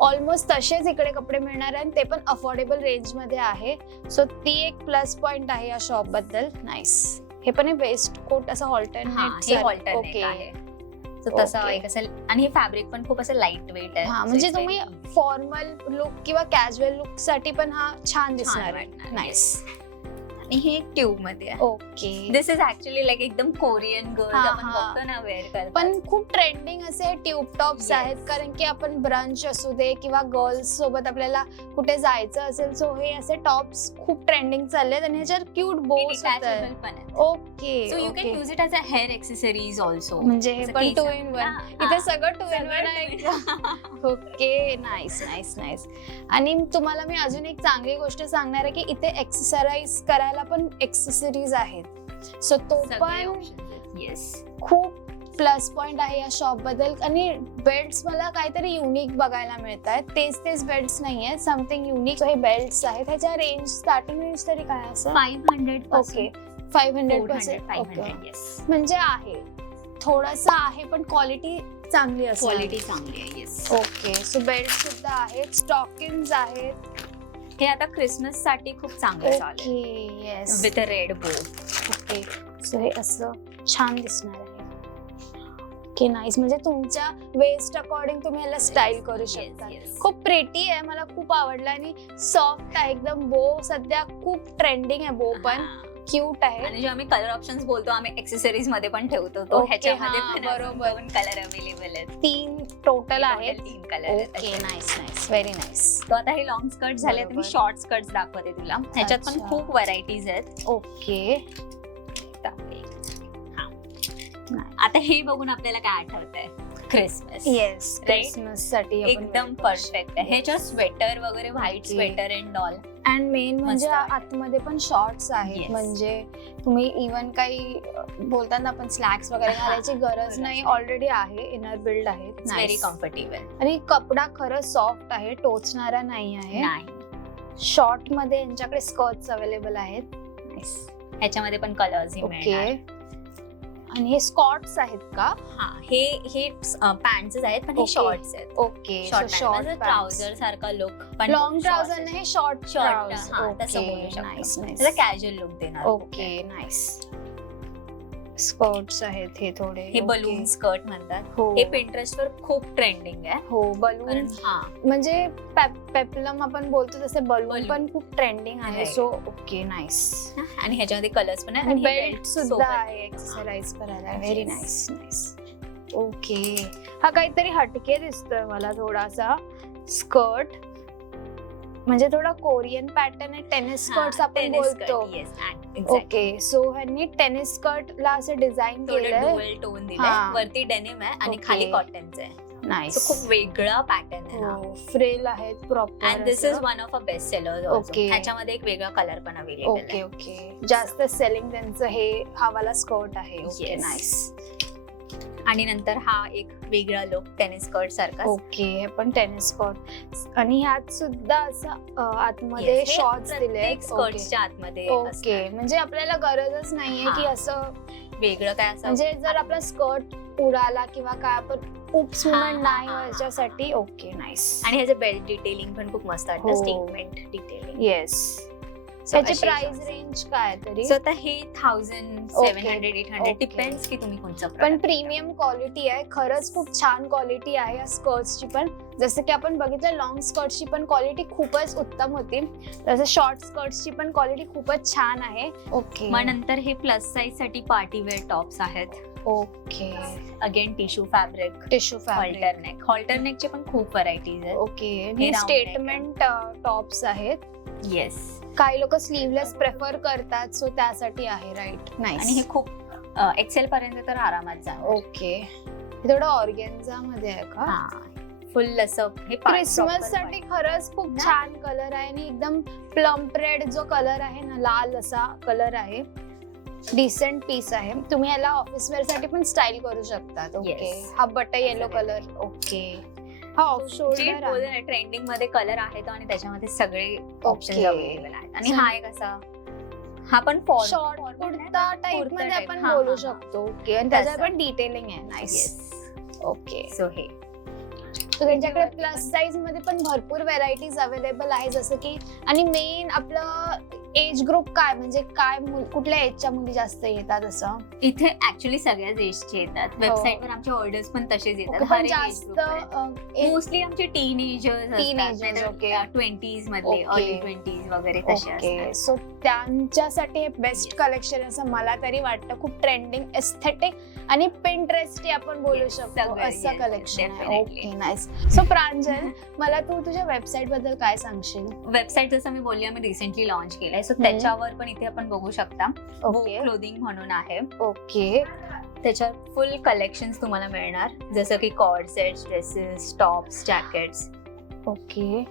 ऑलमोस्ट तसेच इकडे कपडे मिळणार आहे, आणि ते पण अफोर्डेबल रेंज मध्ये आहे. सो ती एक प्लस पॉइंट आहे या शॉप बद्दल. नाईस. हे पण वेस्ट कोट असं ऑल्टरनेट आहे. तसं एक असेल, आणि हे फॅब्रिक पण खूप असं लाईट वेट आहे. म्हणजे तुम्ही फॉर्मल लुक किंवा कॅज्युअल लुक साठी पण हा छान दिसणार आहे. नाईस. आणि हे एक ट्यूब मध्ये आहे. Okay. This is actually like एकदम कोरियन गर्ल्स आपण बघतो ना वेअर करतात. पण खूप ट्रेंडिंग असे ट्यूब टॉप्स आहेत, कारण की आपण ब्रंच असू दे किंवा गर्ल्स सोबत आपल्याला कुठे जायचं असेल, सो हे असे टॉप्स खूप ट्रेंडिंग चाललेत, आणि ह्याच्यावर क्यूट बोस डिटॅचेबल पण आहे. Okay. So you can use it as a hair accessories also. म्हणजे हे पण 2 in 1. इथे सगळं 2 in 1 आहे. Okay, nice nice nice. आणि तुम्हाला मी अजून एक चांगली गोष्ट सांगणार आहे की इथे एक्सरसाइज करायला पण एक्सेसरीज आहेत, सो तो पण खूप प्लस पॉइंट आहे या शॉप बद्दल. आणि बेल्ट्स मला काहीतरी युनिक बघायला मिळत आहेत, तेच बेल्ट्स नाहीये, समथिंग युनिक. हे बेल्ट्स आहेत, ह्याच्या रेंज स्टार्टिंग रेंज तरी काय असं 500. ओके, 500. म्हणजे आहे, थोडंसं आहे, पण क्वालिटी चांगली असते. क्वालिटी चांगली आहे. येस. ओके. सो बेल्ट सुद्धा आहेत, स्टॉकिन्स आहेत. हे आता क्रिसमस साठी खूप चांगलं चालेल. Okay. Yes. With a red बो. ओके. सो हे असं छान दिसणार आहे. Okay, nice. म्हणजे तुमच्या वेस्ट अकॉर्डिंग तुम्ही याला स्टाईल करू शकता. खूप प्रेटी आहे, मला खूप आवडलं, आणि सॉफ्ट आहे एकदम. बो सध्या खूप ट्रेंडिंग आहे, बो पण क्यूट आहे. आणि जे आम्ही कलर ऑप्शन्स बोलतो, आम्ही एक्सेसरीज मध्ये पण ठेवतो, तो ह्याच्यामध्ये पण बरोबर कलर अवेलेबल आहेत. 3 टोटल आहेत. 3 colour. Okay, nice nice, very nice. तो आता हे लॉंग स्कर्ट झाले, तर मी शॉर्ट स्कर्ट दाखवते तुला. ह्याच्यात पण खूप व्हरायटीज आहेत. ओके. आता हे बघून आपल्याला काय आठवतंय? क्रिसमस. येस, क्रिसमस साठी एकदम परफेक्ट आहे. ह्याच्यात स्वेटर वगैरे, white sweater and all. And main म्हणजे आतमध्ये पण शॉर्ट्स आहेत, म्हणजे तुम्ही इव्हन काही बोलताना आपण स्लॅक्स वगैरे घालायची गरज नाही, ऑलरेडी आहे, इनर बिल्ड आहे. Very comfortable. आणि कपडा खरंच सॉफ्ट आहे, टोचणारा नाही आहे. शॉर्ट मध्ये यांच्याकडे स्कर्ट्स अवेलेबल आहेत. ह्याच्यामध्ये पण कलर्स. ओके. आणि हे स्कॉट्स आहेत का? हा, हे पॅन्ट्स आहेत, पण हे शॉर्ट्स आहेत. ओके. शॉर्ट ट्राउझर सारखा लुक, पण लॉंग ट्राउझर नाही, शॉर्ट तसं बोलू शकतो. Nice nice. त्याला कॅज्युअल लुक देणार. Okay, nice. स्कर्ट्स आहेत हे थोडे. हे बलून स्कर्ट म्हणतात. हो. हे पिंटरेस्ट वर खूप ट्रेंडिंग आहे. हो, बलून. म्हणजे पेप्लम आपण बोलतो तसे बलून पण खूप ट्रेंडिंग आहे. So okay, nice. आणि ह्याच्यामध्ये कलर्स पण आहे, बेल्ट सुद्धा आहे एक्सरसाइज करायला. Very nice nice. ओके. हा काहीतरी हटके दिसतोय मला थोडासा. स्कर्ट म्हणजे थोडा कोरियन पॅटर्न आहे. टेनिस स्कर्ट्स आपण बोलतो. ओके. सो ह्यांनी टेनिस स्कर्ट ला असं डिझाईन केलंय, डुअल टोन दिलंय. वरती डेनिम आहे आणि खाली कॉटनचं आहे. नाईस. खूप वेगळा पॅटर्न आहे. फ्रेल आहेत proper. And this is one of a best seller. Okay. ह्याच्यामध्ये एक वेगळा कलर पण अवेलेबल आहे. Okay okay. जास्त सेलिंग त्यांचं हे हा वाला स्कर्ट आहे. Okay, nice. आणि नंतर हा एक वेगळा लुक टेनिस स्कर्ट सारखा. ओके. हे पण टेनिस स्कर्ट, आणि ह्यात सुद्धा असं आतमध्ये शॉर्ट्स दिले स्कर्टच्या आतमध्ये. ओके. म्हणजे आपल्याला गरजच नाहीये की असं वेगळं काय असं, म्हणजे जर आपला स्कर्ट उडाला किंवा काय आपण उप्स मुवमेंट नाही याच्यासाठी. Okay, nice. आणि ह्याचं बेल्ट डिटेलिंग पण खूप मस्त वाटतं. Statement detailing. येस. त्याची प्राइस रेंज काय तरी? सो आता हे 1700-800 डिपेंड्स की तुम्ही कोणचं. पण प्रीमियम क्वालिटी आहे, खरंच खूप छान क्वालिटी आहे या स्कर्ट्सची पण. जसं की आपण बघितलं लॉंग स्कर्ट्सची पण क्वालिटी खूपच उत्तम होती, तसं शॉर्ट स्कर्ट्सची पण क्वालिटी खूपच छान आहे. ओके. मग नंतर हे प्लस साईज साठी पार्टी वेअर टॉप्स आहेत. Okay. Again tissue fabric, tissue fabric. हॉल्टरनेकचे पण खूप व्हरायटीज आहेत. ओके. हे हे round स्टेटमेंट टॉप्स आहेत. येस. काही लोक स्लीवलेस प्रेफर करतात, सो त्यासाठी आहे, राईट? नाईस. आणि हे खूप एक्सेल पर्यंत तर आरामात जाणार. ओके. हे थोडं ऑर्गेन्झा मध्ये आहे का? हा, फुल असं हे क्रिसमस साठी खरंच खूप ना? छान कलर आहे आणि एकदम प्लम्प रेड जो कलर आहे ना, लाल असा कलर आहे. डिसेंट पीस आहे. तुम्ही याला ऑफिस वेअर साठी पण स्टाईल करू शकतात. ओके. Yes. हा बट येलो कलर. ओके. हा ऑफ शोल्डर आहे. ट्रेंडिंग मध्ये कलर आहेत आणि त्याच्यामध्ये सगळे ऑप्शन Okay. अवेलेबल आहेत. आणि हा एक असा, हा पण शॉर्ट कुर्ता टाइप मध्ये आपण बोलू शकतो. ओके. आणि त्याच्यात पण डिटेलिंग आहे. नाईस. ओके. सो हे So त्यांच्याकडे प्लस साईज मध्ये पण भरपूर व्हेरायटीज अवेलेबल आहे, जसं की, आणि मेन आपलं एज ग्रुप काय, म्हणजे काय कुठल्या एजच्या मुली जास्त येतात असं? इथे ऍक्च्युली सगळ्याच एजचे येतात. वेबसाईटवर आमचे ऑर्डर्स पण तसेच येतात. पण जास्त मोस्टली आमचे टीनेजर्स, Teenagers, okay. 20s मधले, Okay. अर्ली 20s वगैरे तसे ओके. असतात. सो त्यांच्यासाठी हे बेस्ट कलेक्शन असं मला तरी वाटतं. खूप ट्रेंडिंग, एस्थेटिक आणि पिंटरेस्ट आपण बोलू Yes, शकतो सगळं, असं yes, कलेक्शन आहे. definitely. ओके. नाईस. सो प्रांजल, मला तू तुझ्या वेबसाईट बद्दल काय सांगशील? वेबसाईट जसं मी बोलली, आम्ही रिसेंटली लॉन्च केलंय. सो त्याच्यावर पण इथे आपण बघू शकता. ओके. क्लोदिंग म्हणून आहे. ओके. त्याच्यात फुल कलेक्शन्स तुम्हाला मिळणार, जसं की co-ord sets, dresses, tops, jackets. Okay.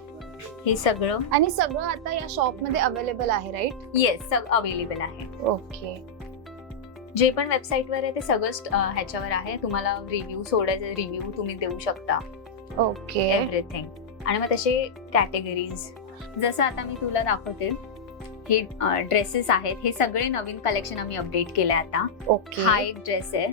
हे सगळं आणि सगळं आता या शॉप मध्ये अवेलेबल आहे, राईट? येस, सगळं अवेलेबल आहे. ओके. जे पण वेबसाईटवर आहे ते सगळं ह्याच्यावर आहे. तुम्हाला रिव्ह्यू सोडायचे, रिव्ह्यू तुम्ही देऊ शकता. ओके. एव्हरीथिंग. आणि मग तसे कॅटेगरीज, जसं आता मी तुला दाखवते, हे ड्रेसेस आहेत. हे सगळे नवीन कलेक्शन आम्ही अपडेट केले आता. ओके. हा एक ड्रेस आहे.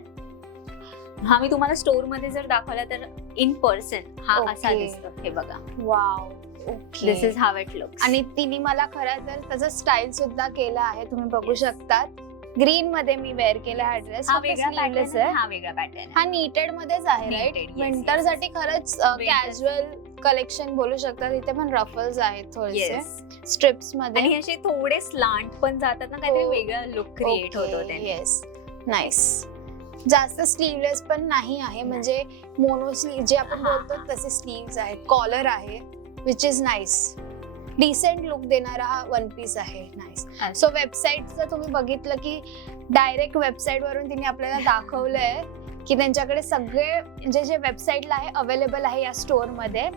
हा मी तुम्हाला स्टोर मध्ये जर दाखवला तर इन पर्सन हा असा Okay. दिसतो. हे बघा, wow. Okay. This is how it looks. आणि तिने मला खरं तर त्याचा स्टाईल सुद्धा केला आहे, तुम्ही बघू शकतात. ग्रीन मध्ये मी वेअर केला हा ड्रेस. हा वेगळा पॅटर्न आहे. हा वेगळा पॅटर्न हा नीटेड मध्येच आहे, right? Knitted, yes, winter yes. साठी खरंच कॅज्युअल कलेक्शन बोलू शकतात. इथे पण रफल्स आहेत थोडेसे स्ट्रिप्स मध्ये. आणि असे थोडे स्लांट पण जातात ना, काहीतरी हो. वेगळा लुक क्रिएट होतो त्याने. येस. नाईस. जास्त स्लीवलेस पण नाही आहे, म्हणजे मोनो स्लीव जे आपण हा. बोलतो तसे स्लीव्स आहेत. कॉलर आहे, which is nice. Decent look देणारा हा वन पीस आहे. नाईस. सो वेबसाईटचं तुम्ही बघितलं की डायरेक्ट वेबसाईट वरून तिने आपल्याला दाखवलंय की त्यांच्याकडे सगळे म्हणजे जे वेबसाईटला आहे अवेलेबल आहे या स्टोर मध्ये,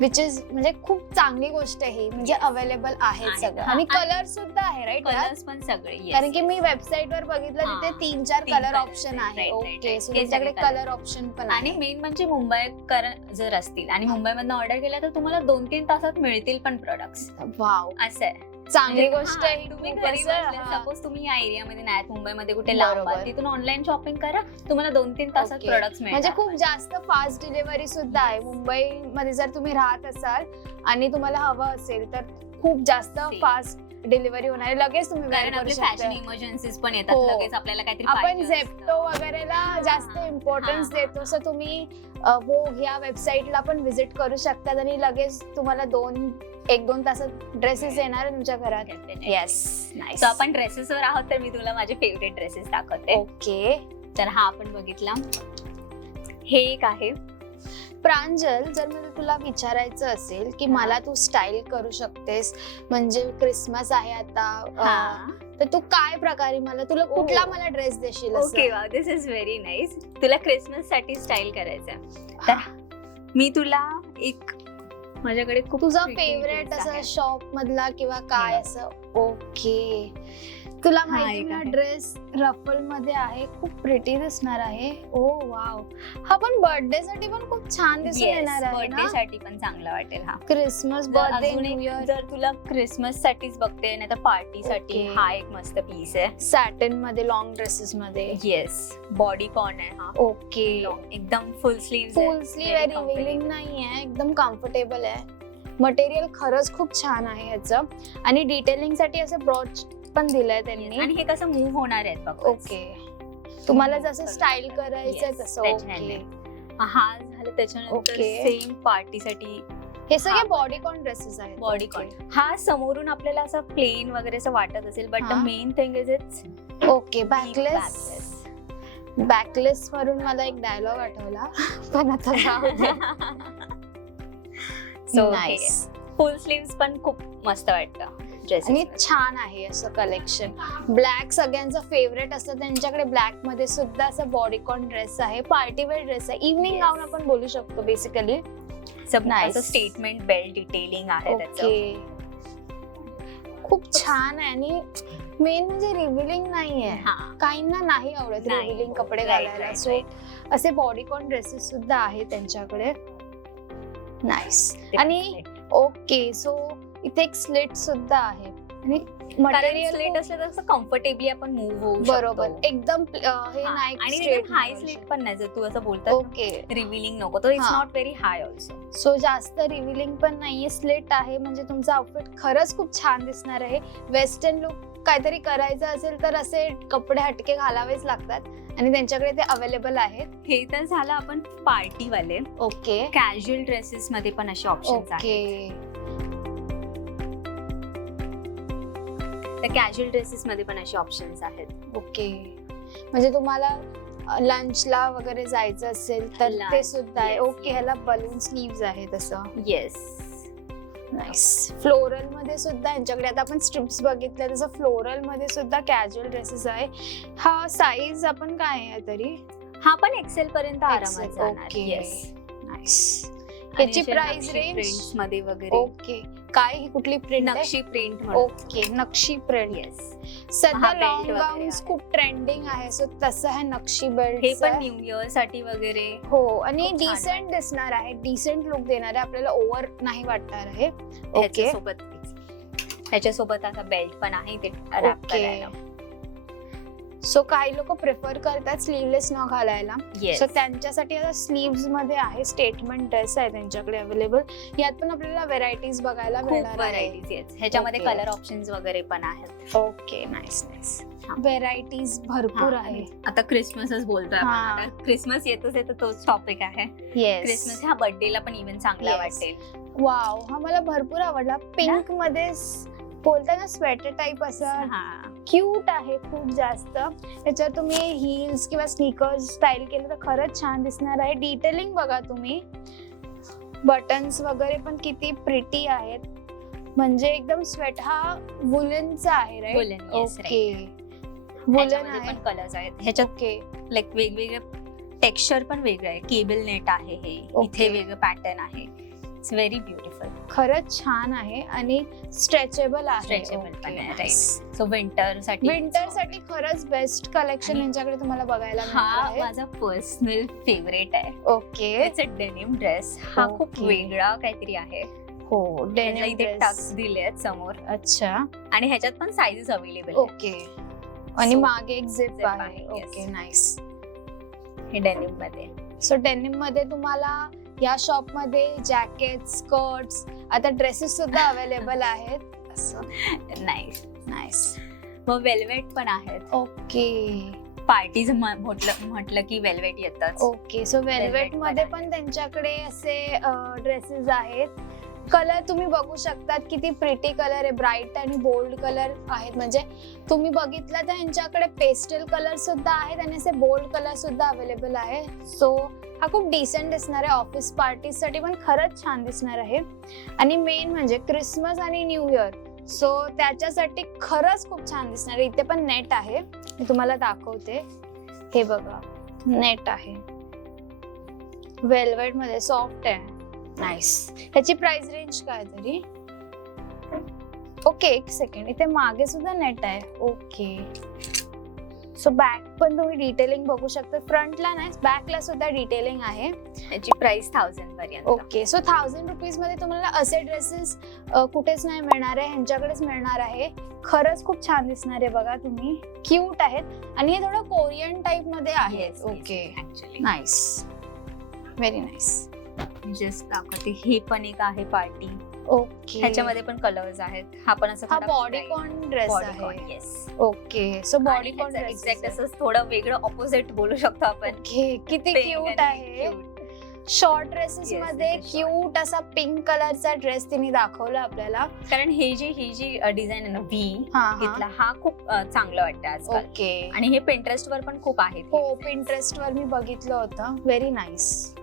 विच इज म्हणजे खूप चांगली गोष्ट आहे ही, म्हणजे Yes. अवेलेबल आहे आहे. सगळं. हा, आणि आणि कलर सुद्धा आहे, राईट? कलर्स पण सगळे. yes. कारण की मी वेबसाईट वर बघितलं हा. तिथे 3-4 तीन कलर colors ऑप्शन आहेत. आहे. Right, right, okay. right. So हे त्यांच्याकडे सगळे कलर ऑप्शन पण आणि आहे. मेन म्हणजे मुंबईकर जर असतील आणि मुंबईमधनं ऑर्डर केलं तर तुम्हाला 2-3 तासात मिळतील पण प्रोडक्ट्स. वाव, असं आहे. चांगली गोष्ट आहे. तुम्ही खूप घरी असं, हा. सपोज तुम्ही या एरियामध्ये नाही, मुंबईमध्ये कुठे लांब बरोबर. आहात, तिथून ऑनलाईन शॉपिंग करा, तुम्हाला 2-3 तासात ओके. प्रोडक्ट्स म्हणजे मिळतात. खूप जास्त फास्ट डिलिव्हरी सुद्धा आहे. मुंबईमध्ये जर तुम्ही राहत असाल आणि तुम्हाला हवं असेल तर खूप जास्त See. फास्ट डिलिव्हरी होणार आहे. लगेच तुम्ही wear कारण करू आपले शकता. फॅशन इमर्जन्सीज पण येतात, हो. लगेच आपल्याला काहीतरी आपण पाहिजे झेप्टो असतं. वगैरेला जास्त हा. इम्पॉर्टन्स हा. देतो, सो तुम्ही वो ह्या वेबसाईटला पण व्हिजिट करू शकतात आणि लगेच तुम्हाला 1-2 तासात ड्रेसेस येणार तुमच्या घरात. येस. सो आपण ड्रेसेसवर आहोत, तर मी तुला माझे फेवरेट ड्रेसेस दाखवते. ओके. तर हा आपण बघितला. हे एक आहे. प्रांजल, जर मला तुला विचारायचं असेल की मला तू स्टाईल करू शकतेस, म्हणजे क्रिसमस आहे आता, तर तू काय प्रकारे तुला कुठला मला ड्रेस देशील? Okay, wow, this is very nice. तुला क्रिसमस साठी स्टाईल करायचं तर मी तुला एक, माझ्याकडे खूप तुझा pretty फेवरेट dress असं आहे. शॉप मधला किंवा काय हे असं? ओके. तुला हा माहिती एक ना आहे. ड्रेस रफल मध्ये आहे, खूप प्रिटी दिसणार आहे. ओ वाव. हा पण बर्थडे साठी पण खूप छान दिसून Yes, येणार आहे birthday ना? साठी पण चांगला वाटेल हा. क्रिसमस, जर बर्थडे, अजून न्यू एक, इयर. जर तुला क्रिसमस साठीच बघते नाही तर पार्टी साठी Okay. हा एक मस्त पीस आहे. सॅटिन मध्ये, लॉंग ड्रेसेस मध्ये. येस, बॉडी कॉर्न आहे हा. ओके. एकदम फुल स्लीव्ह. फुल स्लीव आहे, रिव्हिलिंग नाही आहे, एकदम कम्फर्टेबल आहे. मटेरियल खरंच खूप छान आहे ह्याचं. आणि डिटेलिंग साठी असं ब्रॉच पण दिलंय त्यांनी. आणि हे कसं मूव्ह होणार आहेत बघ. ओके. तुम्हाला जसं स्टाईल करायचंय Yes, तसं. त्याच्याने. ओके. हा झालं. त्याच्यानंतर Okay. सेम पार्टीसाठी हे सगळे हा. बॉडीकॉन ड्रेसेस आहेत. Body okay. कॉर्न. हा समोरून आपल्याला असं प्लेन वगैरे असं वाटत असेल, बट द हा. Main thing is it's okay. Backless. Backless वरून मला एक डायलॉग आठवला पण आता जाऊ दे. So Nice. फुल स्लीव्स पण खूप मस्त वाटतं आणि ड्रेसेस. छान आहे असं कलेक्शन. ब्लॅक सगळ्यांचं फेवरेट असतं, त्यांच्याकडे ब्लॅक मध्ये सुद्धा असं बॉडीकॉन ड्रेस आहे, पार्टी वेअर ड्रेस आहे, इव्हनिंग Yes. गाऊन आपण बोलू शकतो basically. Nice. Statement belt detailing आहे त्याचं. ओके, खूप छान आहे. आणि मेन म्हणजे रिव्हिलिंग नाहीये, हा. काहींना नाही आवडत नाही. रिव्हिलिंग कपडे Right, घालायला. right, so right. असे बॉडीकॉन ड्रेसेस सुद्धा आहेत त्यांच्याकडे. नाईस. ते आणि slit. ओके, सो इथे एक स्लिट सुद्धा आहे आणि कारण मटेरियल स्लीट असलं तर असं कम्फर्टेबली आपण मूव्ह होऊ शकतो. बरोबर, एकदम हे हा. नाही आणि straight हाय नाही स्लीट होऊ पण नाही, जर तू असं बोलतात ओके. रिव्हिलिंग नको तर इट्स हा. Not very high also. So जास्त रिव्हिलिंग पण नाहीये, स्लिट आहे, म्हणजे तुमचं आउटफिट खरंच खूप छान दिसणार आहे. वेस्टर्न लुक काहीतरी करायचं असेल तर असे कपडे हटके घालावेच लागतात आणि त्यांच्याकडे ते अवेलेबल आहेत. हे तर झालं आपण पार्टी वाले. ओके कॅज्युअल ड्रेसेस मध्ये पण असे ऑप्शन्स आहेत. ओके. तर कॅज्युअल ड्रेसेस मध्ये पण असे ऑप्शन्स आहेत. ओके, म्हणजे तुम्हाला लंचला वगैरे जायचं असेल तर ते Lunch, सुद्धा आहे. yes, ओके, ह्याला बलून स्लीव्ज आहे तसं. येस. नाईस. फ्लोरल मध्ये सुद्धा यांच्याकडे, आता आपण स्ट्रिप्स बघितल्या तसं फ्लोरल मध्ये सुद्धा कॅज्युअल ड्रेसेस आहे. हा साईज आपण काय आहे तरी? हा पण एक्सेल पर्यंत आरामात Excel, जाणार. okay. येस. नाईस. ह्याची प्राइस रेंज? प्रिंट्स मध्ये वगैरे. ओके, काय ही कुठली प्रिंट आहे? नक्षी प्रिंट ओके, नक्षी प्रिंट. येस. सध्या हा, belt लॉंग वगैरे गाऊन्स आहे. खूप ट्रेंडिंग आहे, सो तसं आहे नक्षी बेल्ट. हे पण न्यू इयर साठी वगैरे. हो, आणि खूप छान डिसेंट दिसणार आहे, डिसेंट लुक देणार आहे, आपल्याला ओव्हर नाही वाटणार आहे. ओके ह्याच्यासोबत असा बेल्ट पण आहे ते wrap ओके. करायला. सो काही लोक प्रेफर करतात स्लीवलेस न घालायला, Yes. सो त्यांच्यासाठी आता स्लीव्स मध्ये आहे. स्टेटमेंट ड्रेस आहे त्यांच्याकडे अवेलेबल. यात पण आपल्याला व्हेरायटीज बघायला खूप मिळणार आहे. व्हरायटीज आहेत ह्याच्यामध्ये. Okay. कलर ऑप्शन्स वगैरे पण आहेत. Okay, nice nice. हा. व्हेरायटीज भरपूर हा, आहे. आणि आता क्रिसमसच बोलतोय आपण. हा. आता क्रिसमस येतच येतो, तोच टॉपिक आहे. येस. क्रिसमस ह्या बर्थडेला पण इव्हन चांगला Yes. वाटेल. वाव, हा मला भरपूर आवडला. पिंक मध्ये बोलताना स्वेटर टाईप असं हा. क्यूट आहे खूप जास्त. त्याच्यात तुम्ही हिल्स किंवा स्नीकर्स स्टाईल केलं तर खरंच छान दिसणार आहे. डिटेलिंग बघा तुम्ही, बटन्स वगैरे पण किती प्रिटी आहेत, म्हणजे एकदम स्वेट. हा वुलनचा आहे, right? Woolen, yes, okay, woollen ह्याच्यामध्ये आहे. पण कलर्स आहेत. ह्याच्यात ओके लाईक वेगवेगळे टेक्स्चर पण वेगळं आहे. केबल नेट आहे हे. Okay. इथे वेगळं पॅटर्न आहे. It's very beautiful. खरंच छान आहे आणि स्ट्रेचेबल आहे. Stretchable पण आहे, right. सो विंटर साठी. विंटर साठी खरंच बेस्ट कलेक्शन आणि यांच्याकडे तुम्हाला बघायला हा मिळणार आहे. माझा पर्सनल फेवरेट आहे. Okay, it's a denim dress. हा खूप Okay. वेगळा काहीतरी आहे. हो, त्याला डेनिम इथे ड्रेस. टक्स दिले आहेत समोर अच्छा, आणि ह्याच्यात पण साईजेस अवेलेबल ओके. आणि So, मागे एक झिप zip आहे. आहे, yes. Okay, nice. हे डेनिम मध्ये. सो डेनिम मध्ये तुम्हाला या शॉप मध्ये जॅकेट, स्कर्ट्स, आता ड्रेसेस सुद्धा अवेलेबल आहेत. असं नाईस. नाईस. मग वेल्वेट पण आहेत. ओके पार्टीज म्हटलं की वेल्वेट येतात. ओके. सो वेल्वेट पण मध्ये आहे. पण त्यांच्याकडे असे ड्रेसेस आहेत. कलर तुम्ही बघू शकतात, किती प्रिटी कलर आहे, ब्राईट आणि बोल्ड कलर आहेत. म्हणजे तुम्ही बघितलं तर यांच्याकडे पेस्टल कलर सुद्धा आहेत आणि असे बोल्ड कलर सुद्धा अवेलेबल आहे. सो हा खूप डिसेंट दिसणार आहे, ऑफिस पार्टीज साठी पण खरंच छान दिसणार आहे. आणि मेन म्हणजे क्रिसमस आणि न्यू इयर, सो त्याच्यासाठी खरंच खूप छान दिसणार आहे. इथे पण नेट आहे, मी तुम्हाला दाखवते. हे बघा, नेट आहे, वेल्वेट मध्ये, सॉफ्ट आहे. नाईस. ह्याची प्राइस रेंज काय तरी? ओके, एक सेकंड, इथे मागे सुद्धा नेट आहे. ओके. सो बॅक पण तुम्ही डिटेलिंग बघू शकता. फ्रंटला नाही, बॅकला सुद्धा डिटेलिंग आहे. याची प्राइस 1000 पर्यंत. ओके. सो 1000 रुपीज मध्ये तुम्हाला असे ड्रेसेस कुठेच नाही मिळणार आहे, ह्यांच्याकडेच मिळणार आहे. खरंच खूप छान दिसणार आहे बघा तुम्ही, क्यूट आहेत आणि हे थोडं कोरियन टाइप मध्ये आहेत. Okay, nice, very nice. Just दाखवते. हे पण एक आहे पार्टी. ओके. ह्याच्यामध्ये पण कलर्स आहेत. हा पण असं हा बॉडीकॉन ड्रेस आहे. Yes. Okay. So bodycon exact असं थोडं वेगळं ऑपोजिट बोलू शकतो आपण. ओके, किती Pink क्यूट आणि आहे. cute. शॉर्ट ड्रेसेस Yes, मध्ये this is short. क्यूट असा पिंक कलरचा ड्रेस तिने दाखवला आपल्याला. कारण ही जी डिझाईन आहे ना व्ही हा इथला हा खूप चांगलं वाटतं आजकाल. ओके. आणि हे पिंटरेस्ट वर पण खूप आहेत. हो, पिंटरेस्ट वर मी बघितलं होतं. Very nice.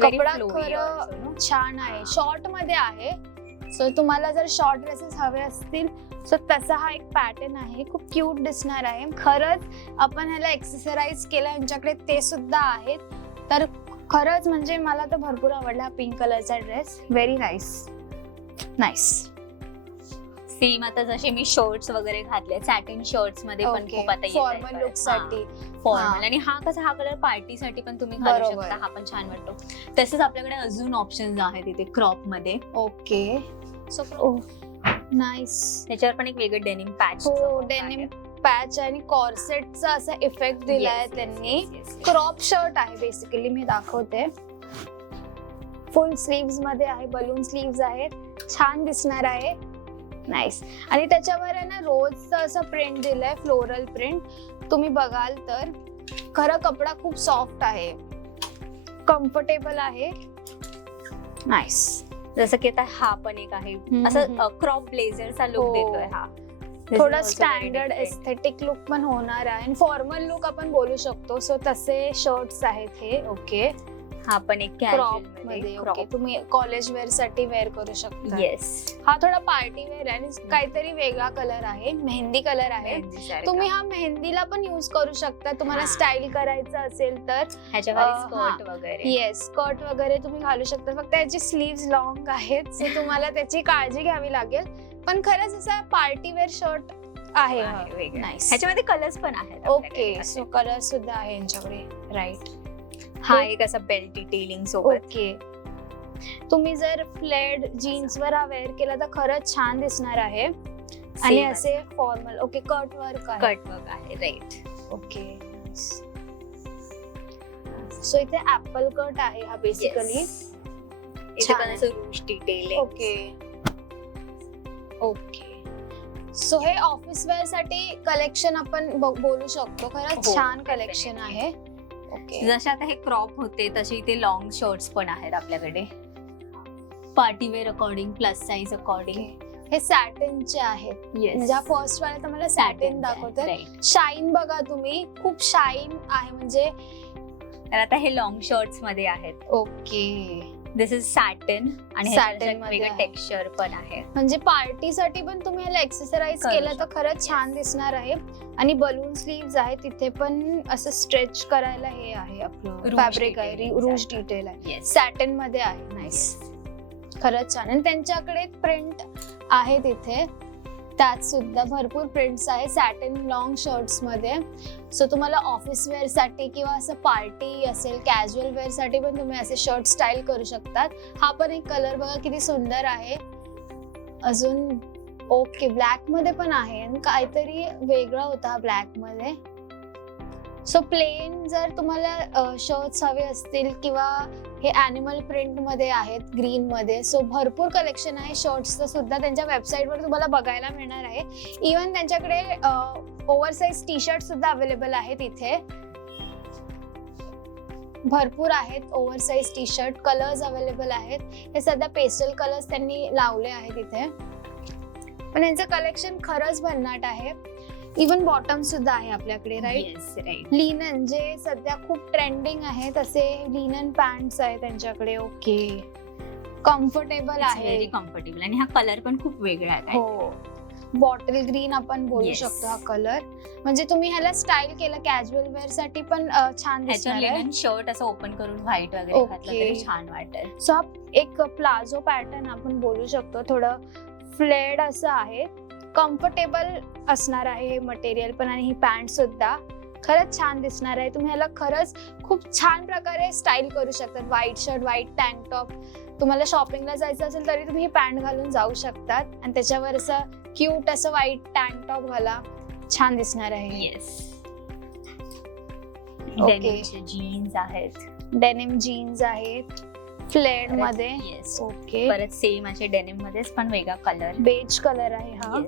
कपडा खरं छान आहे. शॉर्ट मध्ये आहे. सो तुम्हाला जर शॉर्ट ड्रेसेस हवे असतील सो तसा हा एक पॅटर्न आहे. खूप क्यूट दिसणार आहे. खरंच आपण ह्याला एक्सेसराइज केलं, यांच्याकडे ते सुद्धा आहेत. तर खरंच म्हणजे मला तर भरपूर आवडला पिंक कलरचा dress. Very nice. Nice. Same आता जसे मी शर्ट्स वगैरे घातले सॅटिन शर्ट्स मध्ये पण खूप आता फॉर्मल लुक साठी. फॉर्मल. आणि हा कसा हा कलर पार्टीसाठी पण तुम्ही घालू बरोबर. शकता. हा पण छान वाटतो. तसेच आपल्याकडे अजून ऑप्शन्स आहेत इथे क्रॉप मध्ये. ओके. So nice. त्याच्यावर पण एक वेगळं डेनिम पॅच. हो, डेनिम पॅच आणि कॉर्सेटचा असा इफेक्ट दिलाय त्यांनी. क्रॉप शर्ट आहे बेसिकली. मी दाखवते. फुल स्लीव्स मध्ये आहे. बलून स्लीव्स आहेत. छान दिसणार आहे. नाईस. आणि त्याच्यावर आहे ना रोजचं असं प्रिंट दिलंय, फ्लोरल प्रिंट. तुम्ही बघाल तर खरं कपडा खूप सॉफ्ट आहे, कम्फर्टेबल आहे. नाईस. जसं की आता हा पण एक आहे असं क्रॉप ब्लेझरचा लुक हो. देतोय हा. थोडा स्टँडर्ड एस्थेटिक लुक पण होणार आहे आणि फॉर्मल लुक आपण बोलू शकतो. सो तसे शर्ट्स आहेत हे. ओके. हा पण एक क्रॉप मध्ये. ओके. तुम्ही कॉलेज वेअर साठी वेअर करू शकता. येस. हा थोडा पार्टी वेअर आहे आणि काहीतरी वेगळा कलर आहे. मेहंदी कलर आहे. तुम्ही हा मेहंदीला पण युज करू शकता. तुम्हाला स्टाईल करायचं असेल तर. ह्याच्यावर स्कर्ट वगैरे. येस, स्कर्ट वगैरे तुम्ही घालू शकता. फक्त याची स्लीव्स लॉंग आहेत, सो तुम्हाला त्याची काळजी घ्यावी लागेल. पण खरंच असा पार्टी वेअर शर्ट आहे. नाईस. ह्याच्यामध्ये कलर्स पण आहेत. ओके. सो कलर सुद्धा आहे यांच्याकडे. राईट. हा एक असा बेल्ट डिटेलिंग सोबत. ओके. तुम्ही जर फ्लेड जीन्स वर हा वेअर केला तर खरंच छान दिसणार आहे. आणि असे फॉर्मल. ओके. कट वर्क आहे. कट वर्क आहे. राईट. ओके. सो इथे ऍपल कट आहे हा बेसिकली. इथे पण असं रुच डिटेलिंग. ओके. ओके. सो हे ऑफिस वेअर साठी कलेक्शन आपण बोलू शकतो. खरंच छान कलेक्शन आहे. ओके. जसे आता हे क्रॉप होते तसे इथे लॉंग शर्ट्स पण आहेत आपल्याकडे. Party wear according, plus size according. हे सॅटिनचे आहेत. म्हणजे फर्स्ट वाले तर मला सॅटिन दाखवते. शाईन बघा तुम्ही, खूप शाईन आहे म्हणजे. तर आता हे लॉंग शर्ट्स मध्ये आहेत. ओके. दिस इज सॅटिन आणि Satin वेगळं टेक्स्चर पण आहे. म्हणजे पार्टीसाठी पण तुम्ही ह्याला एक्सेसराइज केलं तर खरंच छान दिसणार आहे. आणि बलून स्लीव्स आहे. तिथे पण असं स्ट्रेच करायला हे आहे आपलं फॅब्रिक आहे. रूज डिटेल आहे. सॅटिन मध्ये आहे. नाईस. खरंच छान. आणि त्यांच्याकडे प्रिंट आहे तिथे. त्यात सुद्धा भरपूर प्रिंट्स आहे सॅटिन लॉंग शर्ट्स मध्ये. सो तुम्हाला ऑफिस वेअर साठी किंवा असं पार्टी असेल, कॅज्युअल वेअर साठी पण तुम्ही असे शर्ट स्टाईल करू शकतात. हा पण एक कलर बघा किती सुंदर आहे. अजून ओके ब्लॅक मध्ये पण आहे आणि काहीतरी वेगळा होता ब्लॅक मध्ये. सो प्लेन जर तुम्हाला शर्ट्स हवे असतील किंवा हे ॲनिमल प्रिंट मध्ये आहेत ग्रीन मध्ये. सो भरपूर कलेक्शन आहे शर्ट्सचं सुद्धा. त्यांच्या वेबसाईटवर तुम्हाला बघायला मिळणार आहे. इवन त्यांच्याकडे ओव्हरसाइज टी शर्ट सुद्धा अवेलेबल आहेत इथे. भरपूर आहेत oversize T shirt. Colours available आहेत. हे सध्या पेस्टल कलर्स त्यांनी लावले आहेत इथे. पण यांचं कलेक्शन खरंच भन्नाट आहे. इवन बॉटम सुद्धा आहे आपल्याकडे. राईट. लिनन जे सध्या खूप ट्रेंडिंग आहे तसे लिनन पॅन्ट्स आहे त्यांच्याकडे. ओके. कम्फर्टेबल आहे. कम्फर्टेबल. आणि हा कलर पण खूप वेगळा आहे. हो. बॉटल ग्रीन आपण बोलू शकतो हा कलर. म्हणजे तुम्ही ह्याला स्टाईल केलं कॅज्युअल वेअर साठी पण छान दिसणार आहे. शर्ट असं ओपन करून व्हाईट वगैरे घातलं तरी छान वाटेल. सो हा एक प्लाझो पॅटर्न आपण बोलू शकतो. थोडं फ्लेड असं आहे. कम्फर्टेबल असणार आहे हे मटेरियल पण आणि ही पॅन्ट सुद्धा खरंच छान दिसणार आहे. तुम्ही ह्याला खरंच खूप छान प्रकारे स्टाईल करू शकतात. White shirt, white tank top. तुम्हाला शॉपिंगला जायचं असेल तरी तुम्ही ही पॅन्ट घालून जाऊ शकतात. आणि त्याच्यावर असं क्यूट असं व्हाईट टँक टॉप घाला. छान दिसणार आहे. जीन्स आहेत. डेनिम जीन्स आहेत फ्लेड मध्ये. ओके. परत सेम असे डेनिम मध्येच पण वेगळा कलर. बेज कलर आहे हा.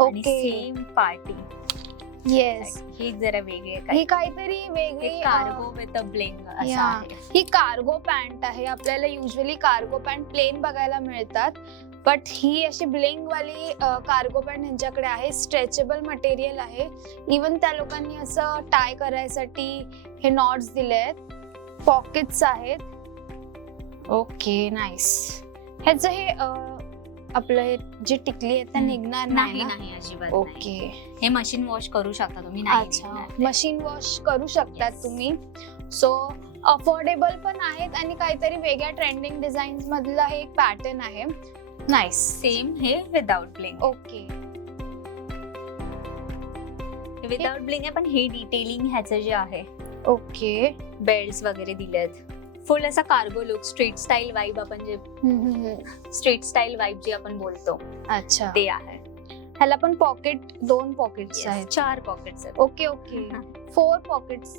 ओके. Same party. येस, ही जरा वेगळी आहे ही काहीतरी वेगळी कार्गो विथ अ ब्लिंग असं Yeah. आहे. ही कार्गो पॅन्ट आहे. आपल्याला युजली कार्गो पॅन्ट प्लेन बघायला मिळतात, बट ही अशी ब्लिंग वाली कार्गो पॅन्ट ह्यांच्याकडे आहे. स्ट्रेचेबल मटेरियल आहे. इवन त्या लोकांनी असं टाय करायसाठी हे नॉट्स दिले आहेत. पॉकेट्स आहेत. Okay, nice. ह्याचं हे आपलं हे जी टिकली आहे त्या निघणार नाही ना? नाही अजिबात ओके. नाही. हे मशीन वॉश करू शकता तुम्ही. नाही अच्छा, निघणार. मशीन वॉश करू शकतात Yes. तुम्ही. सो अफोर्डेबल पण आहेत आणि काहीतरी वेगळ्या ट्रेंडिंग डिझाईन्स मधला हे एक पॅटर्न आहे. नाईस. सेम हे without bling. Okay. Without bling आहे, पण हे डिटेलिंग ह्याचं जे आहे ओके. बेल्ट्स वगैरे दिलेत. फुल असा cargo look, street style vibe, आपण जे स्ट्रीट स्टाईल वाईब जी आपण बोलतो अच्छा, ते आहे. ह्याला पण पॉकेट, 2 पॉकेट्स Yes, आहेत. 4 पॉकेट्स आहेत. Okay okay. 4 पॉकेट्स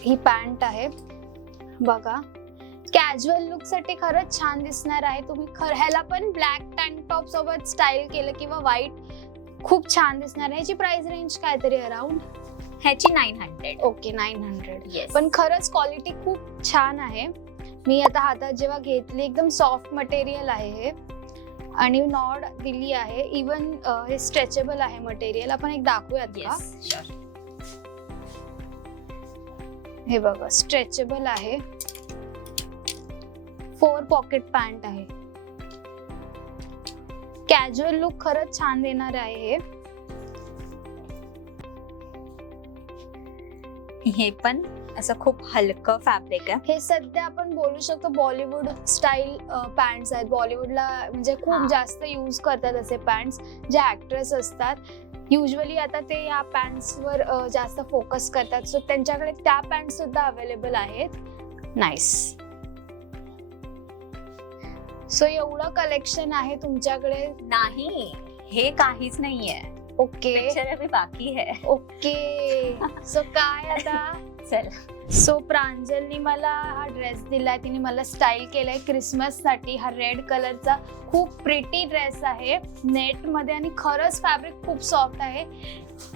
ही पॅन्ट आहे. बघा, कॅज्युअल लुक साठी खरंच छान दिसणार आहे. तुम्ही ह्याला पण ब्लॅक टँक टॉप सोबत स्टाईल केलं किंवा व्हाईट, खूप छान दिसणार आहे. ह्याची प्राइस रेंज काहीतरी अराउंड ह्याची 900. ओके, 900. Yes. पण खरंच क्वालिटी खूप छान आहे. मी आता हातात जेव्हा घेतली, एकदम सॉफ्ट मटेरियल आहे हे, आणि नॉड दिली आहे. इवन हे स्ट्रेचेबल आहे मटेरियल. आपण एक दाखवूयात का? Yes, sure. हे बघा, स्ट्रेचेबल आहे. 4 पॉकेट पॅन्ट आहे. कॅज्युअल लुक खरंच छान देणार आहे हे पण असं खूप हलकं फॅब्रिक आहे. हे सध्या आपण बोलू शकतो बॉलिवूड स्टाईल पॅन्ट्स आहेत. बॉलिवूडला म्हणजे खूप हा. जास्त यूज करतात असे पॅन्ट्स. जे ऍक्ट्रेस असतात युजली आता ते या पॅन्ट्सवर जास्त फोकस करतात. सो त्यांच्याकडे त्या पॅन्ट सुद्धा अवेलेबल आहेत. नाईस. सो एवढं कलेक्शन आहे तुमच्याकडे. नाही, हे काहीच नाहीये. ओके पिक्चर अभी बाकी है. ओके. सो काय आता, चल. सो प्रांजलनी मला हा ड्रेस दिलाय. तिने मला स्टाईल केलाय क्रिसमस साठी. हा रेड कलरचा खूप प्रिटी ड्रेस आहे नेट मध्ये, आणि खरंच फॅब्रिक खूप सॉफ्ट आहे.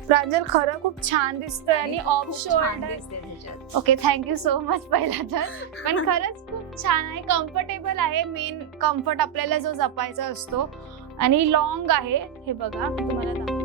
प्रांजल, खरं खूप छान दिसतोय. आणि off shoulder. Okay, thank you so much पहिला तर. पण खरंच खूप छान आहे, कम्फर्टेबल आहे. मेन कम्फर्ट आपल्याला जो जपायचा असतो. आणि लॉंग आहे. हे बघा, तुम्हाला दाखवते.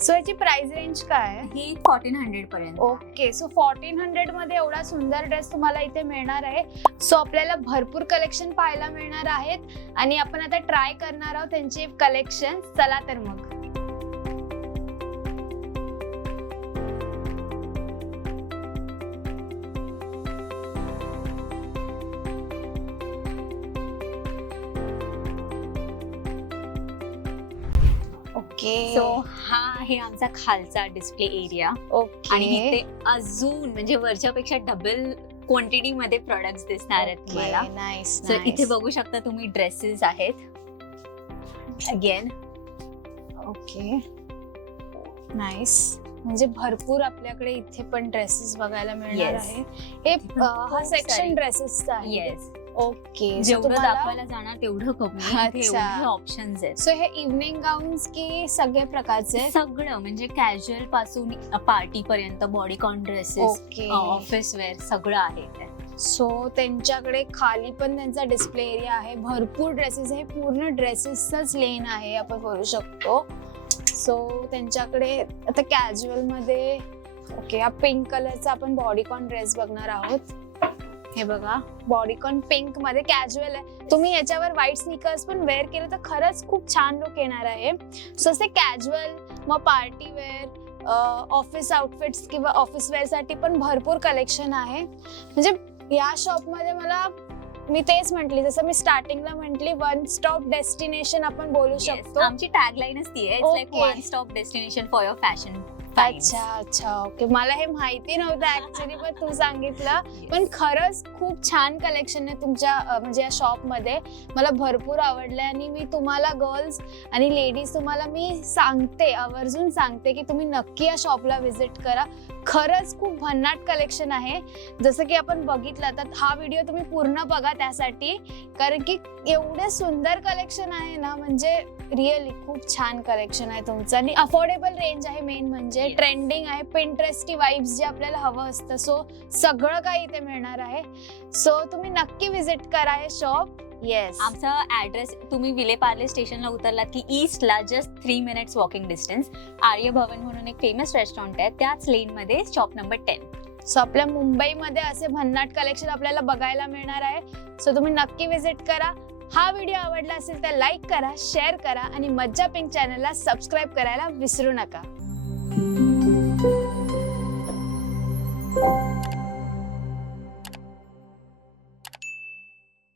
सो याची प्राइस रेंज काय आहे? ही 1400 पर्यंत. ओके. सो 1400 मध्ये एवढा सुंदर ड्रेस तुम्हाला इथे मिळणार आहे. सो आपल्याला भरपूर कलेक्शन पाहायला मिळणार आहेत, आणि आपण आता ट्राय करणार आहोत त्यांचे कलेक्शन. चला तर मग. ओके. सो हा आहे आमचा खालचा डिस्प्ले एरिया. आणि ओके. इथे अजून म्हणजे वरच्यापेक्षा डबल क्वांटिटी मध्ये प्रोडक्ट्स दिसणार आहेत तुम्हाला. नाईस. सो इथे बघू शकता तुम्ही, ड्रेसेस आहेत अगेन. Okay, nice. म्हणजे भरपूर आपल्याकडे इथे पण ड्रेसेस बघायला मिळणार Yes. आहे. हे हा खूप सेक्शन सारे. ड्रेसेसचा आहे. येस. ओके. जेवढं दाखवायला जाणार तेवढं कमी. अच्छा. एवढे ऑप्शन्स आहेत. सो हे इव्हनिंग गाऊन्स की सगळे प्रकारचे? सगळं म्हणजे कॅज्युअल पासून पार्टी पर्यंत, bodycon dresses, okay. Office wear सगळं आहे इथे. सो त्यांच्याकडे खाली पण त्यांचा डिस्प्ले एरिया आहे. भरपूर ड्रेसेस आहे. पूर्ण ड्रेसेसच लेन आहे आपण बोलू शकतो. सो त्यांच्याकडे आता कॅज्युअल मध्ये, ओके, हा पिंक कलरचा आपण बॉडीकॉन ड्रेस बघणार आहोत. हे बघा, बॉडीकॉन पिंक मध्ये कॅज्युअल आहे. तुम्ही याच्यावर व्हाईट स्नीकर्स पण वेअर केलं तर खरंच खूप छान लुक येणार आहे. सो असे कॅज्युअल, मग पार्टी वेअर, ऑफिस आउटफिट्स किंवा ऑफिस वेअर साठी पण भरपूर कलेक्शन आहे. म्हणजे या शॉप मध्ये मला, मी तेच म्हटली, जसं मी स्टार्टिंगला म्हटली, वन स्टॉप डेस्टिनेशन आपण बोलू Yes. शकतो. आमची टॅगलाईनच ती आहे. It's like Okay. One stop destination for your fashion. अच्छा अच्छा. ओके, मला हे माहिती नव्हतं ऍक्च्युली, पण तू सांगितलं. पण खरंच खूप छान कलेक्शन आहे तुमच्या म्हणजे या शॉप मध्ये. मला भरपूर आवडलंय, आणि मी तुम्हाला गर्ल्स आणि लेडीज तुम्हाला मी सांगते, आवर्जून सांगते की तुम्ही नक्की या शॉपला व्हिजिट करा. खरंच खूप भन्नाट कलेक्शन आहे. जसं की आपण बघितलं तर हा व्हिडिओ तुम्ही पूर्ण बघा त्यासाठी, कारण की एवढे सुंदर कलेक्शन आहे ना, म्हणजे रिअली खूप छान कलेक्शन आहे तुमचं आणि अफोर्डेबल रेंज आहे. मेन म्हणजे ट्रेंडिंग आहे, पिंटरेस्टी वाइब्स जे आपल्याला हवं असतं, सो सगळं काही इथे मिळणार आहे. सो तुम्ही नक्की विजिट करा हे शॉप. येस, आमचा ऍड्रेस तुम्ही विले पार्ले स्टेशनला उतरलात की ईस्टला जस्ट 3 मिनिट्स वॉकिंग डिस्टन्स आर्य भवन म्हणून एक फेमस रेस्टॉरंट आहे, त्याच लेन मध्ये शॉप नंबर 10. सो आपल्या मुंबईमध्ये असे भन्नाट कलेक्शन आपल्याला बघायला मिळणार आहे. सो तुम्ही नक्की विजिट करा. हा व्हिडिओ आवडला असेल तर लाईक करा, शेअर करा आणि मज्जा पिंक चॅनलला सबस्क्राईब करायला विसरू नका.